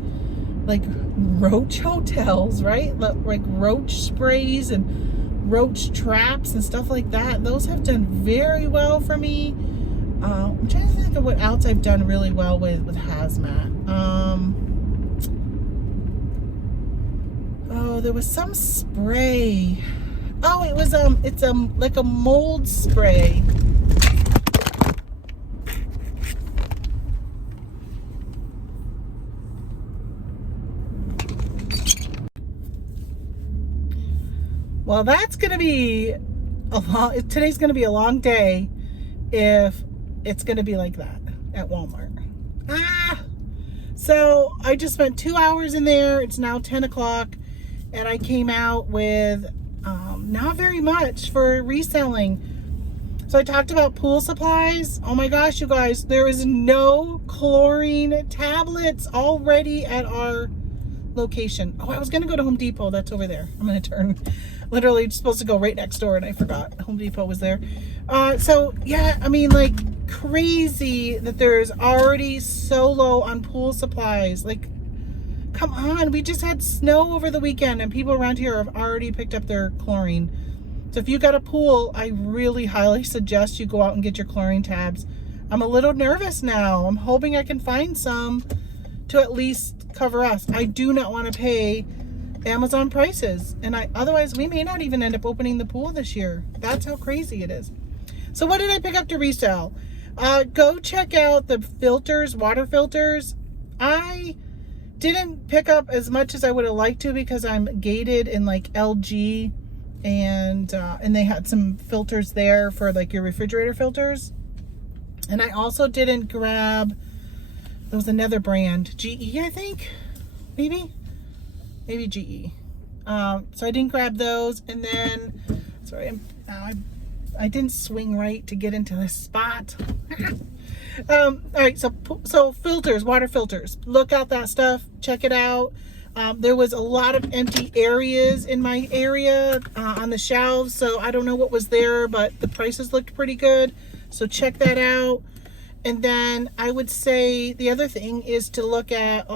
like roach hotels, right? Like roach sprays and roach traps and stuff like that. Those have done very well for me. I'm trying to think of what else I've done really well with hazmat. Oh, there was some spray. Oh, it was it's like a mold spray. Well, that's going to be today's going to be a long day if it's going to be like that at Walmart. So I just spent 2 hours in there. It's now 10 o'clock and I came out with not very much for reselling. So I talked about pool supplies. Oh my gosh, you guys, there is no chlorine tablets already at our location. Oh, I was gonna go to Home Depot. That's over there. I'm gonna turn. Literally supposed to go right next door and I forgot Home Depot was there. So yeah, I mean, like, crazy that there's already so low on pool supplies. Like, come on, we just had snow over the weekend and people around here have already picked up their chlorine. So if you got a pool, I really highly suggest you go out and get your chlorine tabs. I'm a little nervous now. I'm hoping I can find some to at least cover us. I do not want to pay Amazon prices, and otherwise we may not even end up opening the pool this year. That's how crazy it is. So what did I pick up to resell? Go check out the filters, water filters. I didn't pick up as much as I would have liked to because I'm gated in like LG, and they had some filters there for like your refrigerator filters. And I also didn't grab, there was another brand, GE, I think, maybe GE. So I didn't grab those. And then, sorry, I didn't swing right to get into this spot. All right, so filters, water filters, look out that stuff, check it out. There was a lot of empty areas in my area on the shelves, so I don't know what was there, but the prices looked pretty good, so check that out. And then I would say the other thing is to look at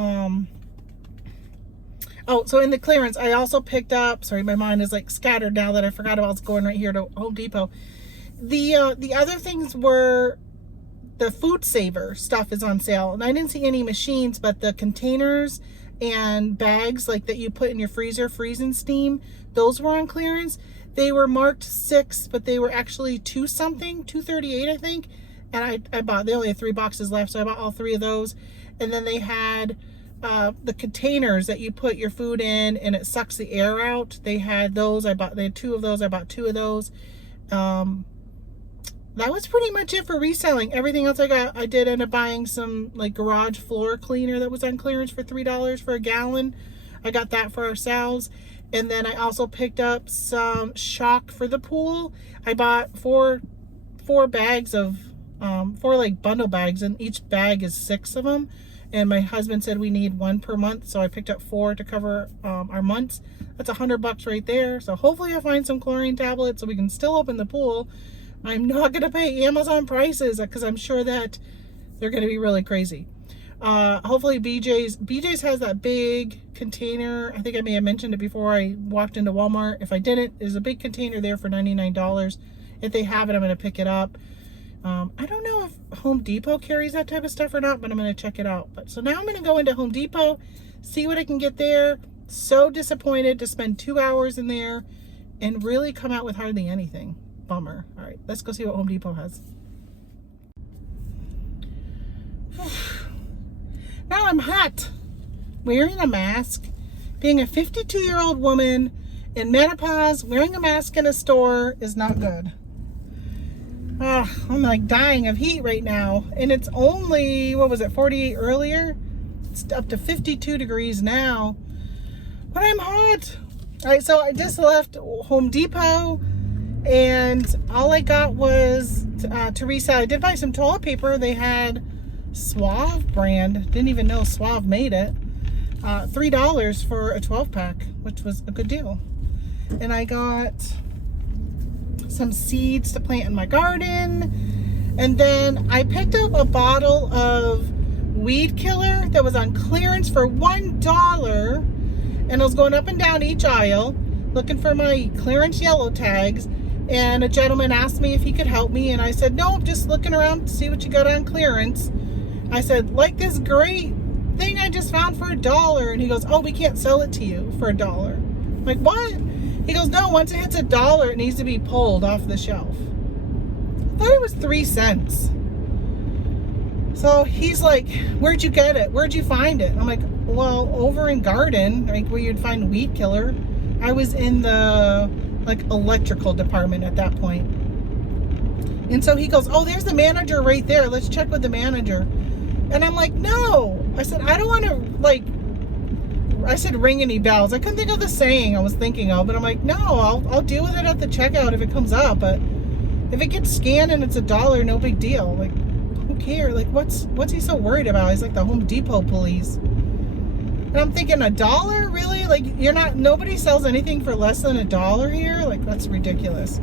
so in the clearance I also picked up, sorry, my mind is like scattered now that I forgot about going right here to Home Depot. The other things were the food saver stuff is on sale, and I didn't see any machines, but the containers and bags like that you put in your freezer, freeze and steam, those were on clearance. They were marked 6, but they were actually 2 something, $2.38 I think. And they only had 3 boxes left, so I bought all 3 of those. And then they had the containers that you put your food in and it sucks the air out. They had those. They had 2 of those. I bought 2 of those. That was pretty much it for reselling. Everything else I did end up buying some like garage floor cleaner that was on clearance for $3 for a gallon. I got that for ourselves. And then I also picked up some shock for the pool. I bought four bags of 4 like bundle bags, and each bag is 6 of them. And my husband said we need 1 per month, so I picked up 4 to cover our months. That's $100 right there. So hopefully I find some chlorine tablets so we can still open the pool. I'm not gonna pay Amazon prices because I'm sure that they're gonna be really crazy. Hopefully BJ's has that big container. I think I may have mentioned it before I walked into Walmart. If I didn't, there's a big container there for $99. If they have it, I'm gonna pick it up. I don't know if Home Depot carries that type of stuff or not, but I'm gonna check it out. So now I'm gonna go into Home Depot, see what I can get there. So disappointed to spend 2 hours in there and really come out with hardly anything. Bummer. All right, let's go see what Home Depot has. Now I'm hot. Wearing a mask, being a 52-year-old woman in menopause, wearing a mask in a store is not good. I'm like dying of heat right now. And it's only, what was it, 48 earlier? It's up to 52 degrees now. But I'm hot. All right, so I just left Home Depot. And all I got was to resell. I did buy some toilet paper. They had Suave brand. Didn't even know Suave made it. $3 for a 12-pack, which was a good deal. And I got some seeds to plant in my garden. And then I picked up a bottle of weed killer that was on clearance for $1. And I was going up and down each aisle looking for my clearance yellow tags. And a gentleman asked me if he could help me, and I said, no, I'm just looking around to see what you got on clearance. I said, like this great thing I just found for $1. And he goes, oh, we can't sell it to you for $1. I'm like, what? He goes, no, once it hits $1, it needs to be pulled off the shelf. I thought it was 3 cents. So he's like, where'd you get it? Where'd you find it? I'm like, well, over in garden, like where you'd find weed killer. I was in the like electrical department at that point. And so he goes, oh, there's the manager right there. Let's check with the manager. And I'm like, no. I said, I don't want to, like, I said, ring any bells. I couldn't think of the saying I was thinking of, but I'm like, no, I'll deal with it at the checkout if it comes up. But if it gets scanned and it's $1, no big deal. Like, who cares? Like, what's he so worried about? He's like the Home Depot police. And I'm thinking, $1? Really? Like, nobody sells anything for less than $1 here? Like, that's ridiculous.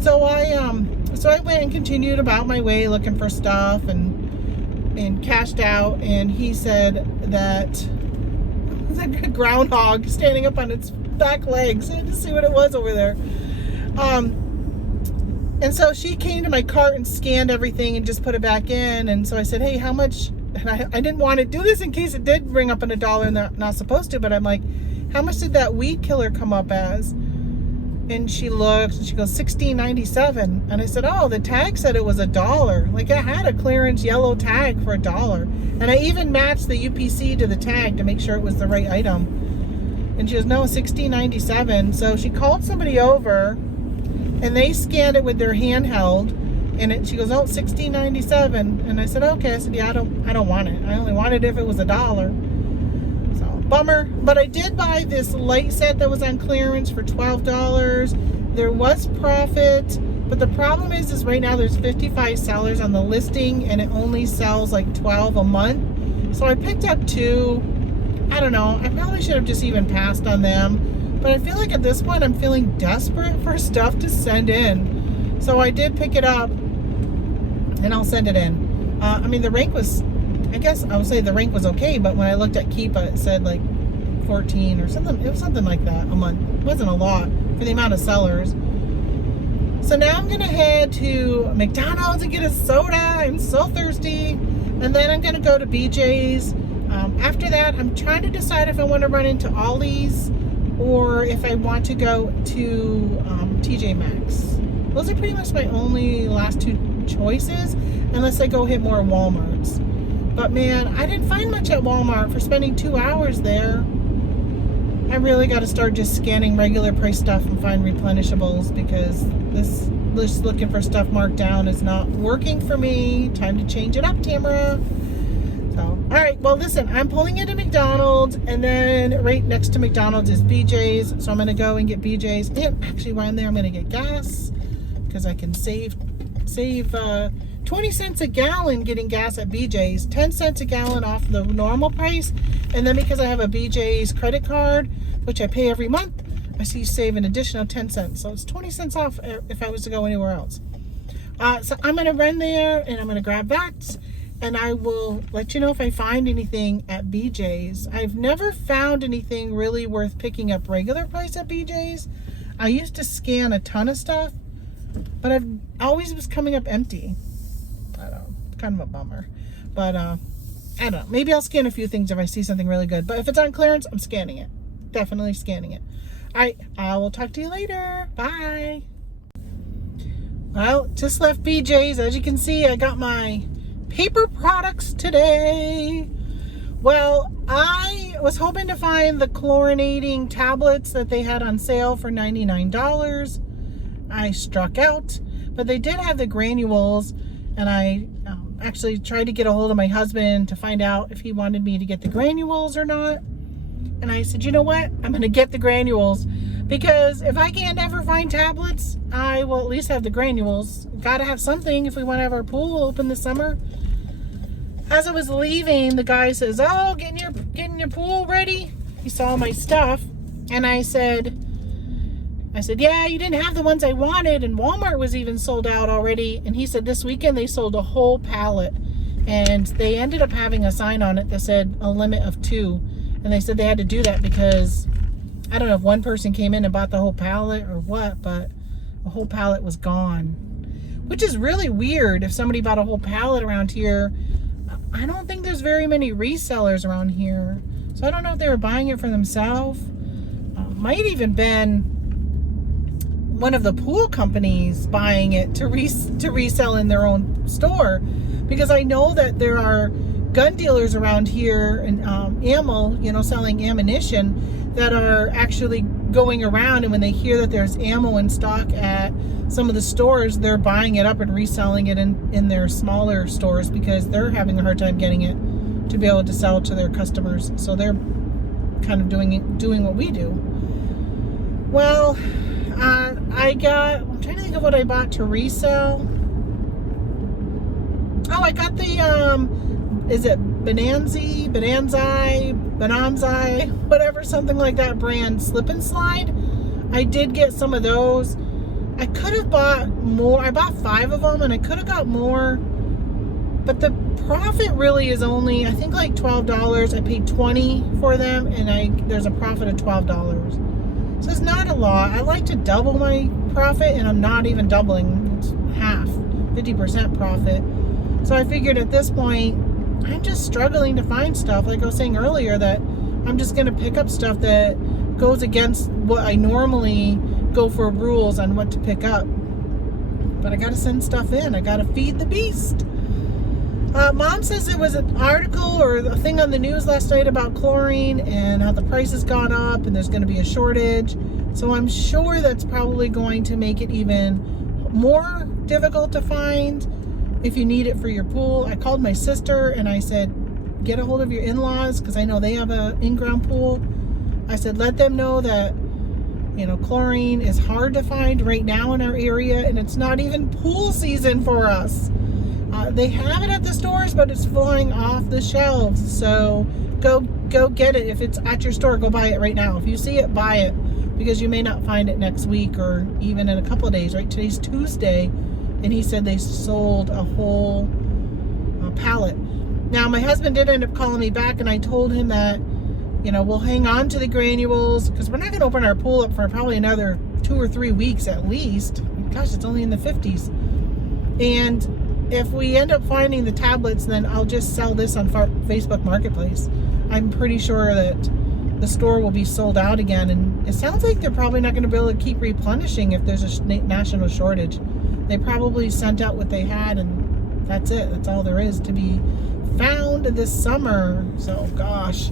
So I went and continued about my way looking for stuff and cashed out. And he said that it was like a groundhog standing up on its back legs. I had to see what it was over there. And so she came to my cart and scanned everything and just put it back in. And so I said, hey, how much? And I didn't want to do this in case it did bring up $1 and they're not supposed to. But I'm like, how much did that weed killer come up as? And she looked and she goes, $16.97. And I said, oh, the tag said it was $1. Like, I had a clearance yellow tag for $1. And I even matched the UPC to the tag to make sure it was the right item. And she goes, no, $16.97. So she called somebody over and they scanned it with their handheld. And she goes, oh, $16.97. And I said, okay. I said, yeah, I don't want it. I only wanted it if it was $1. Bummer. But I did buy this light set that was on clearance for $12. There was profit, but the problem is right now there's 55 sellers on the listing and it only sells like 12 a month. So I picked up 2. I don't know, I probably should have just even passed on them, but I feel like at this point I'm feeling desperate for stuff to send in. So I did pick it up and I'll send it in. I mean, the rank was, I guess I would say the rank was okay, but when I looked at Keepa, it said like 14 or something. It was something like that a month. It wasn't a lot for the amount of sellers. So now I'm going to head to McDonald's and get a soda. I'm so thirsty. And then I'm going to go to BJ's. After that, I'm trying to decide if I want to run into Ollie's or if I want to go to TJ Maxx. Those are pretty much my only last 2 choices, unless I go hit more Walmarts. But man, I didn't find much at Walmart for spending 2 hours there. I really got to start just scanning regular price stuff and find replenishables because this list looking for stuff marked down is not working for me. Time to change it up, Tamara. So, all right. Well, listen, I'm pulling into McDonald's and then right next to McDonald's is BJ's. So I'm going to go and get BJ's. And actually while I'm there, I'm going to get gas because I can save 20 cents a gallon getting gas at BJ's, 10 cents a gallon off the normal price. And then because I have a BJ's credit card, which I pay every month, I see save an additional 10 cents. So it's 20 cents off if I was to go anywhere else. So I'm going to run there and I'm going to grab that. And I will let you know if I find anything at BJ's. I've never found anything really worth picking up regular price at BJ's. I used to scan a ton of stuff, but I've always was coming up empty. I don't know, kind of a bummer, but I don't know, maybe I'll scan a few things if I see something really good, but if it's on clearance, I'm scanning it, definitely scanning it. All right, I will talk to you later. Bye. Well, just left BJ's. As you can see, I got my paper products today. Well, I was hoping to find the chlorinating tablets that they had on sale for $99. I struck out, but they did have the granules. And I actually tried to get a hold of my husband to find out if he wanted me to get the granules or not. And I said, you know what? I'm going to get the granules because if I can't ever find tablets, I will at least have the granules. Got to have something if we want to have our pool open this summer. As I was leaving, the guy says, oh, getting your pool ready. He saw my stuff. And I said, yeah, you didn't have the ones I wanted, and Walmart was even sold out already. And he said this weekend they sold a whole pallet, and they ended up having a sign on it that said a limit of 2. And they said they had to do that because I don't know if one person came in and bought the whole pallet or what, but a whole pallet was gone, which is really weird. If somebody bought a whole pallet around here, I don't think there's very many resellers around here, so I don't know if they were buying it for themselves. Might even been one of the pool companies buying it to resell in their own store, because I know that there are gun dealers around here and ammo, selling ammunition that are actually going around, and when they hear that there's ammo in stock at some of the stores, they're buying it up and reselling it in their smaller stores because they're having a hard time getting it to be able to sell to their customers. So they're kind of doing what we do. Well, I'm trying to think of what I bought to resell. Oh, I got the, is it Bonanzi, whatever, something like that brand, slip and slide. I did get some of those. I could have bought more. I bought 5 of them and I could have got more, but the profit really is only, I think, like $12. I paid $20 for them, and there's a profit of $12. So it's not a lot. I like to double my profit, and I'm not even doubling. It's half, 50% profit. So I figured at this point, I'm just struggling to find stuff. Like I was saying earlier, that I'm just going to pick up stuff that goes against what I normally go for rules on what to pick up. But I got to send stuff in. I got to feed the beast. Mom says there was an article or a thing on the news last night about chlorine and how the price has gone up and there's going to be a shortage. So I'm sure that's probably going to make it even more difficult to find if you need it for your pool. I called my sister and I said, get a hold of your in-laws, because I know they have an in-ground pool. I said, let them know that, you know, chlorine is hard to find right now in our area, and it's not even pool season for us. They have it at the stores, but it's flying off the shelves. So go get it. If it's at your store, go buy it right now. If you see it, buy it, because you may not find it next week or even in a couple of days. Right? Today's Tuesday, and he said they sold a whole pallet. Now, my husband did end up calling me back, and I told him that, you know, we'll hang on to the granules because we're not going to open our pool up for probably another 2 or 3 weeks at least. Gosh, it's only in the 50s. And if we end up finding the tablets, then I'll just sell this on Facebook Marketplace. I'm pretty sure that the store will be sold out again, and it sounds like they're probably not going to be able to keep replenishing if there's a national shortage. They probably sent out what they had, and that's it. That's all there is to be found this summer. So, gosh,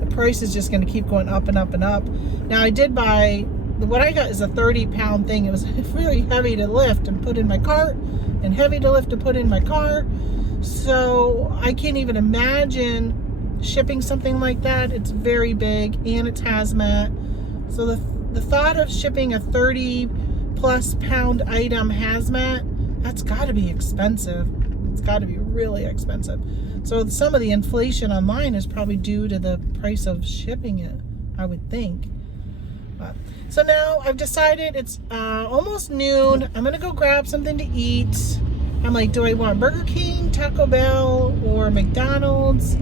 the price is just going to keep going up and up and up. Now, I did buy, what I got is a 30-pound thing. It was really heavy to lift and put in my cart, and heavy to lift to put in my car. So I can't even imagine shipping something like that. It's very big, and it's hazmat. So the thought of shipping a 30+ pound item hazmat, that's got to be expensive. It's got to be really expensive. So some of the inflation online is probably due to the price of shipping it, I would think. So now I've decided it's almost noon. I'm going to go grab something to eat. I'm like, do I want Burger King, Taco Bell, or McDonald's?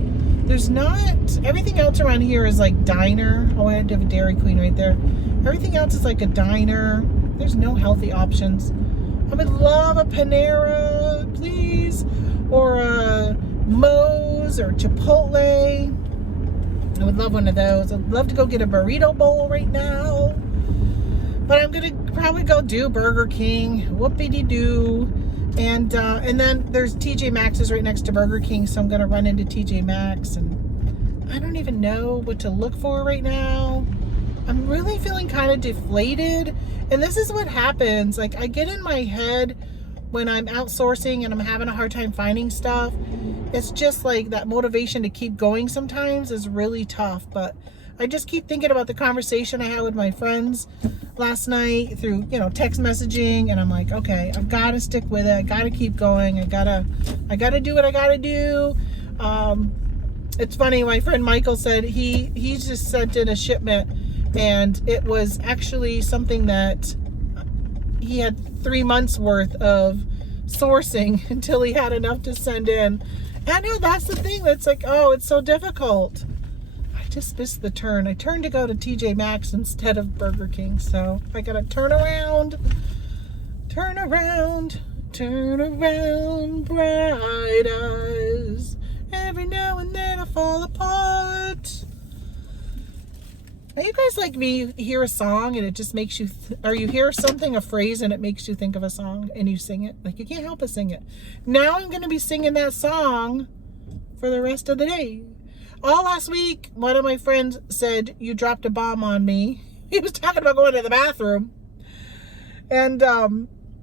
There's not, everything else around here is like diner. Oh, I had to have a Dairy Queen right there. Everything else is like a diner. There's no healthy options. I would love a Panera, please, or a Moe's or Chipotle. I would love one of those. I'd love to go get a burrito bowl right now. But I'm going to probably go do Burger King. Whoopity-doo. And then there's TJ Maxx's right next to Burger King, so I'm going to run into TJ Maxx. And I don't even know what to look for right now. I'm really feeling kind of deflated. And this is what happens. Like, I get in my head when I'm outsourcing and I'm having a hard time finding stuff. It's just like that motivation to keep going sometimes is really tough. But I just keep thinking about the conversation I had with my friends last night through, you know, text messaging, and I'm like, okay, I've got to stick with it. I got to keep going. I gotta do what I gotta do. It's funny. My friend Michael said he just sent in a shipment, and it was actually something that he had 3 months worth of sourcing until he had enough to send in. And I know that's the thing. That's like, oh, it's so difficult. Just missed the turn. I turned to go to TJ Maxx instead of Burger King. So I gotta turn around, bright eyes. Every now and then I fall apart. Are you guys like me? You hear a song and it just makes you, or you hear something, a phrase, and it makes you think of a song and you sing it? Like, you can't help but sing it. Now I'm gonna be singing that song for the rest of the day. All last week, one of my friends said, you dropped a bomb on me. He was talking about going to the bathroom. And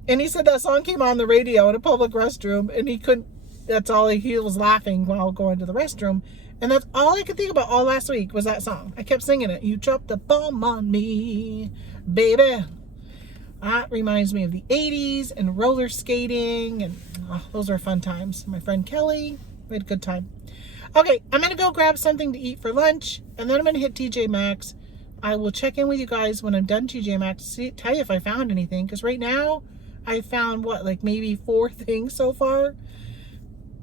he said that song came on the radio in a public restroom, and he couldn't, that's all he was laughing while going to the restroom. And that's all I could think about all last week was that song. I kept singing it. You dropped a bomb on me, baby. That reminds me of the 80s and roller skating, and those are fun times. My friend Kelly, we had a good time. Okay, I'm going to go grab something to eat for lunch, and then I'm going to hit TJ Maxx. I will check in with you guys when I'm done TJ Maxx to tell you if I found anything, because right now I found, like maybe 4 things so far.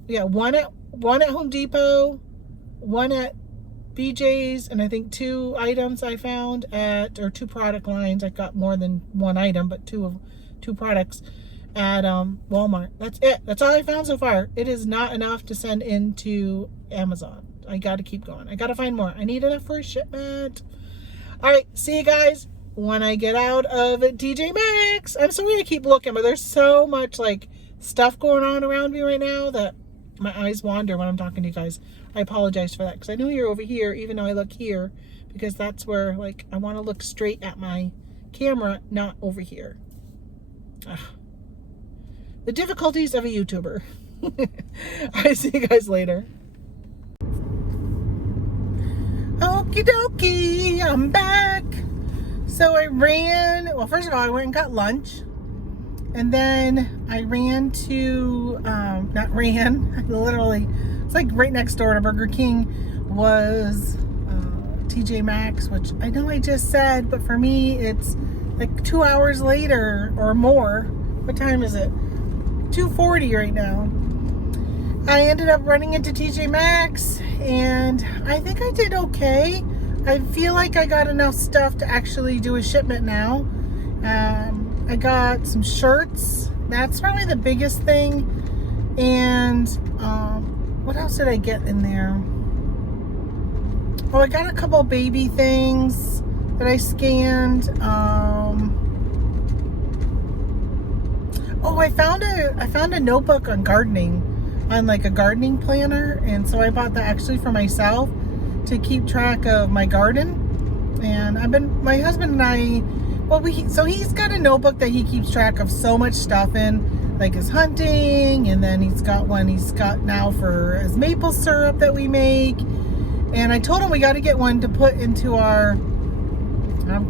Yeah, one at Home Depot, one at BJ's, and I think 2 items I found or 2 product lines. I got more than 1 item, but 2 products at Walmart. That's it. That's all I found so far. It is not enough to send into Amazon. I got to keep going. I got to find more. I need enough for a shipment. All right, see you guys when I get out of TJ Maxx. I'm sorry I keep looking, but there's so much like stuff going on around me right now that my eyes wander when I'm talking to you guys. I apologize for that, because I know you're over here, even though I look here, because that's where, like, I want to look straight at my camera, not over here. Ugh. The difficulties of a YouTuber. Alright, see you guys later. Okie dokie, I'm back. So I ran, well, first of all, I went and got lunch. And then I ran to, literally, it's like right next door to Burger King was TJ Maxx, which I know I just said, but for me, it's like 2 hours later or more. What time is it? 2:40 right now. I ended up running into TJ Maxx, and I think I did okay. I feel like I got enough stuff to actually do a shipment now. I got some shirts. That's probably the biggest thing. And what else did I get in there? Oh, I got a couple baby things that I scanned. Oh, I found a notebook on gardening, on like a gardening planner, and so I bought that actually for myself to keep track of my garden. And my husband and I, so he's got a notebook that he keeps track of so much stuff in, like his hunting, and then he's got one he's got now for his maple syrup that we make. And I told him we got to get one to put into our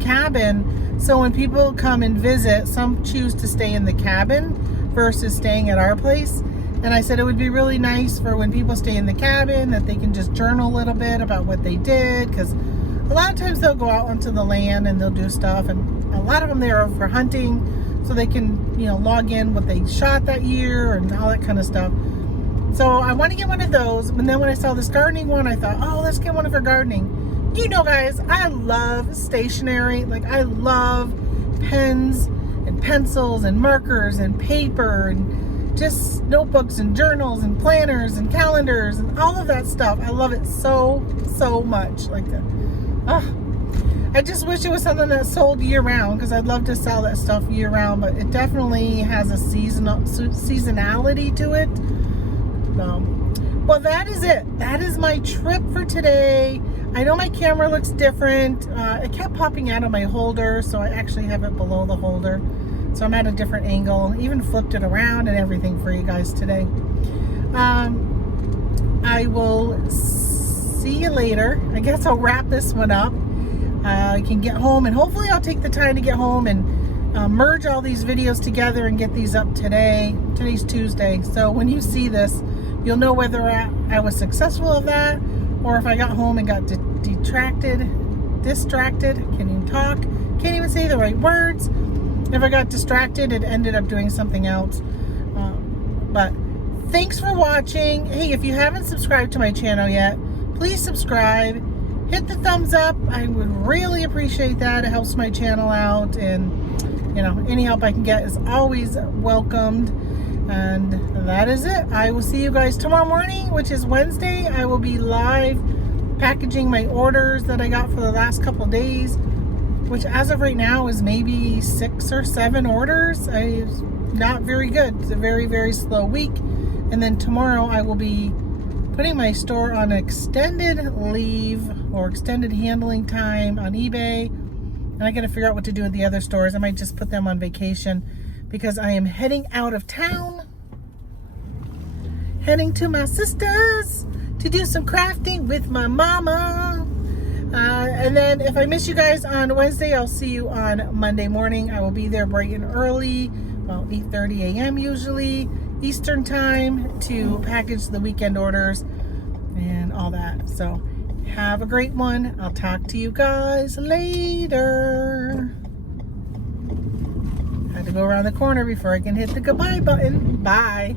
cabin, so when people come and visit, some choose to stay in the cabin versus staying at our place. And I said it would be really nice for when people stay in the cabin that they can just journal a little bit about what they did, because a lot of times they'll go out onto the land and they'll do stuff, and a lot of them there are for hunting, so they can, log in what they shot that year and all that kind of stuff. So I want to get one of those. And then when I saw this gardening one, I thought, oh, let's get one for gardening. You know, guys, I love stationery. Like, I love pens and pencils and markers and paper and just notebooks and journals and planners and calendars and all of that stuff. I love it so, so much. Like that. I just wish it was something that sold year-round, because I'd love to sell that stuff year-round, but it definitely has a seasonality to it. Well, that is it. That is my trip for today. I know my camera looks different. It kept popping out of my holder, so I actually have it below the holder. So I'm at a different angle. Even flipped it around and everything for you guys today. I will see you later. I guess I'll wrap this one up. I can get home, and hopefully I'll take the time to get home and merge all these videos together and get these up today. Today's Tuesday, so when you see this, you'll know whether I was successful of that, or if I got home and got distracted, can't even talk, can't even say the right words. If I got distracted, it ended up doing something else. But thanks for watching. Hey, if you haven't subscribed to my channel yet, please subscribe. Hit the thumbs up. I would really appreciate that. It helps my channel out, and any help I can get is always welcomed. And that is it. I will see you guys tomorrow morning, which is Wednesday. I will be live packaging my orders that I got for the last couple days, which as of right now is maybe 6 or 7 orders. Not very good. It's a very, very slow week. And then tomorrow I will be putting my store on extended leave or extended handling time on eBay. And I got to figure out what to do with the other stores. I might just put them on vacation because I am heading out of town. Heading to my sister's to do some crafting with my mama. And then if I miss you guys on Wednesday, I'll see you on Monday morning. I will be there bright and early, well, 8:30 a.m. usually, Eastern time, to package the weekend orders and all that. So have a great one. I'll talk to you guys later. Had to go around the corner before I can hit the goodbye button. Bye.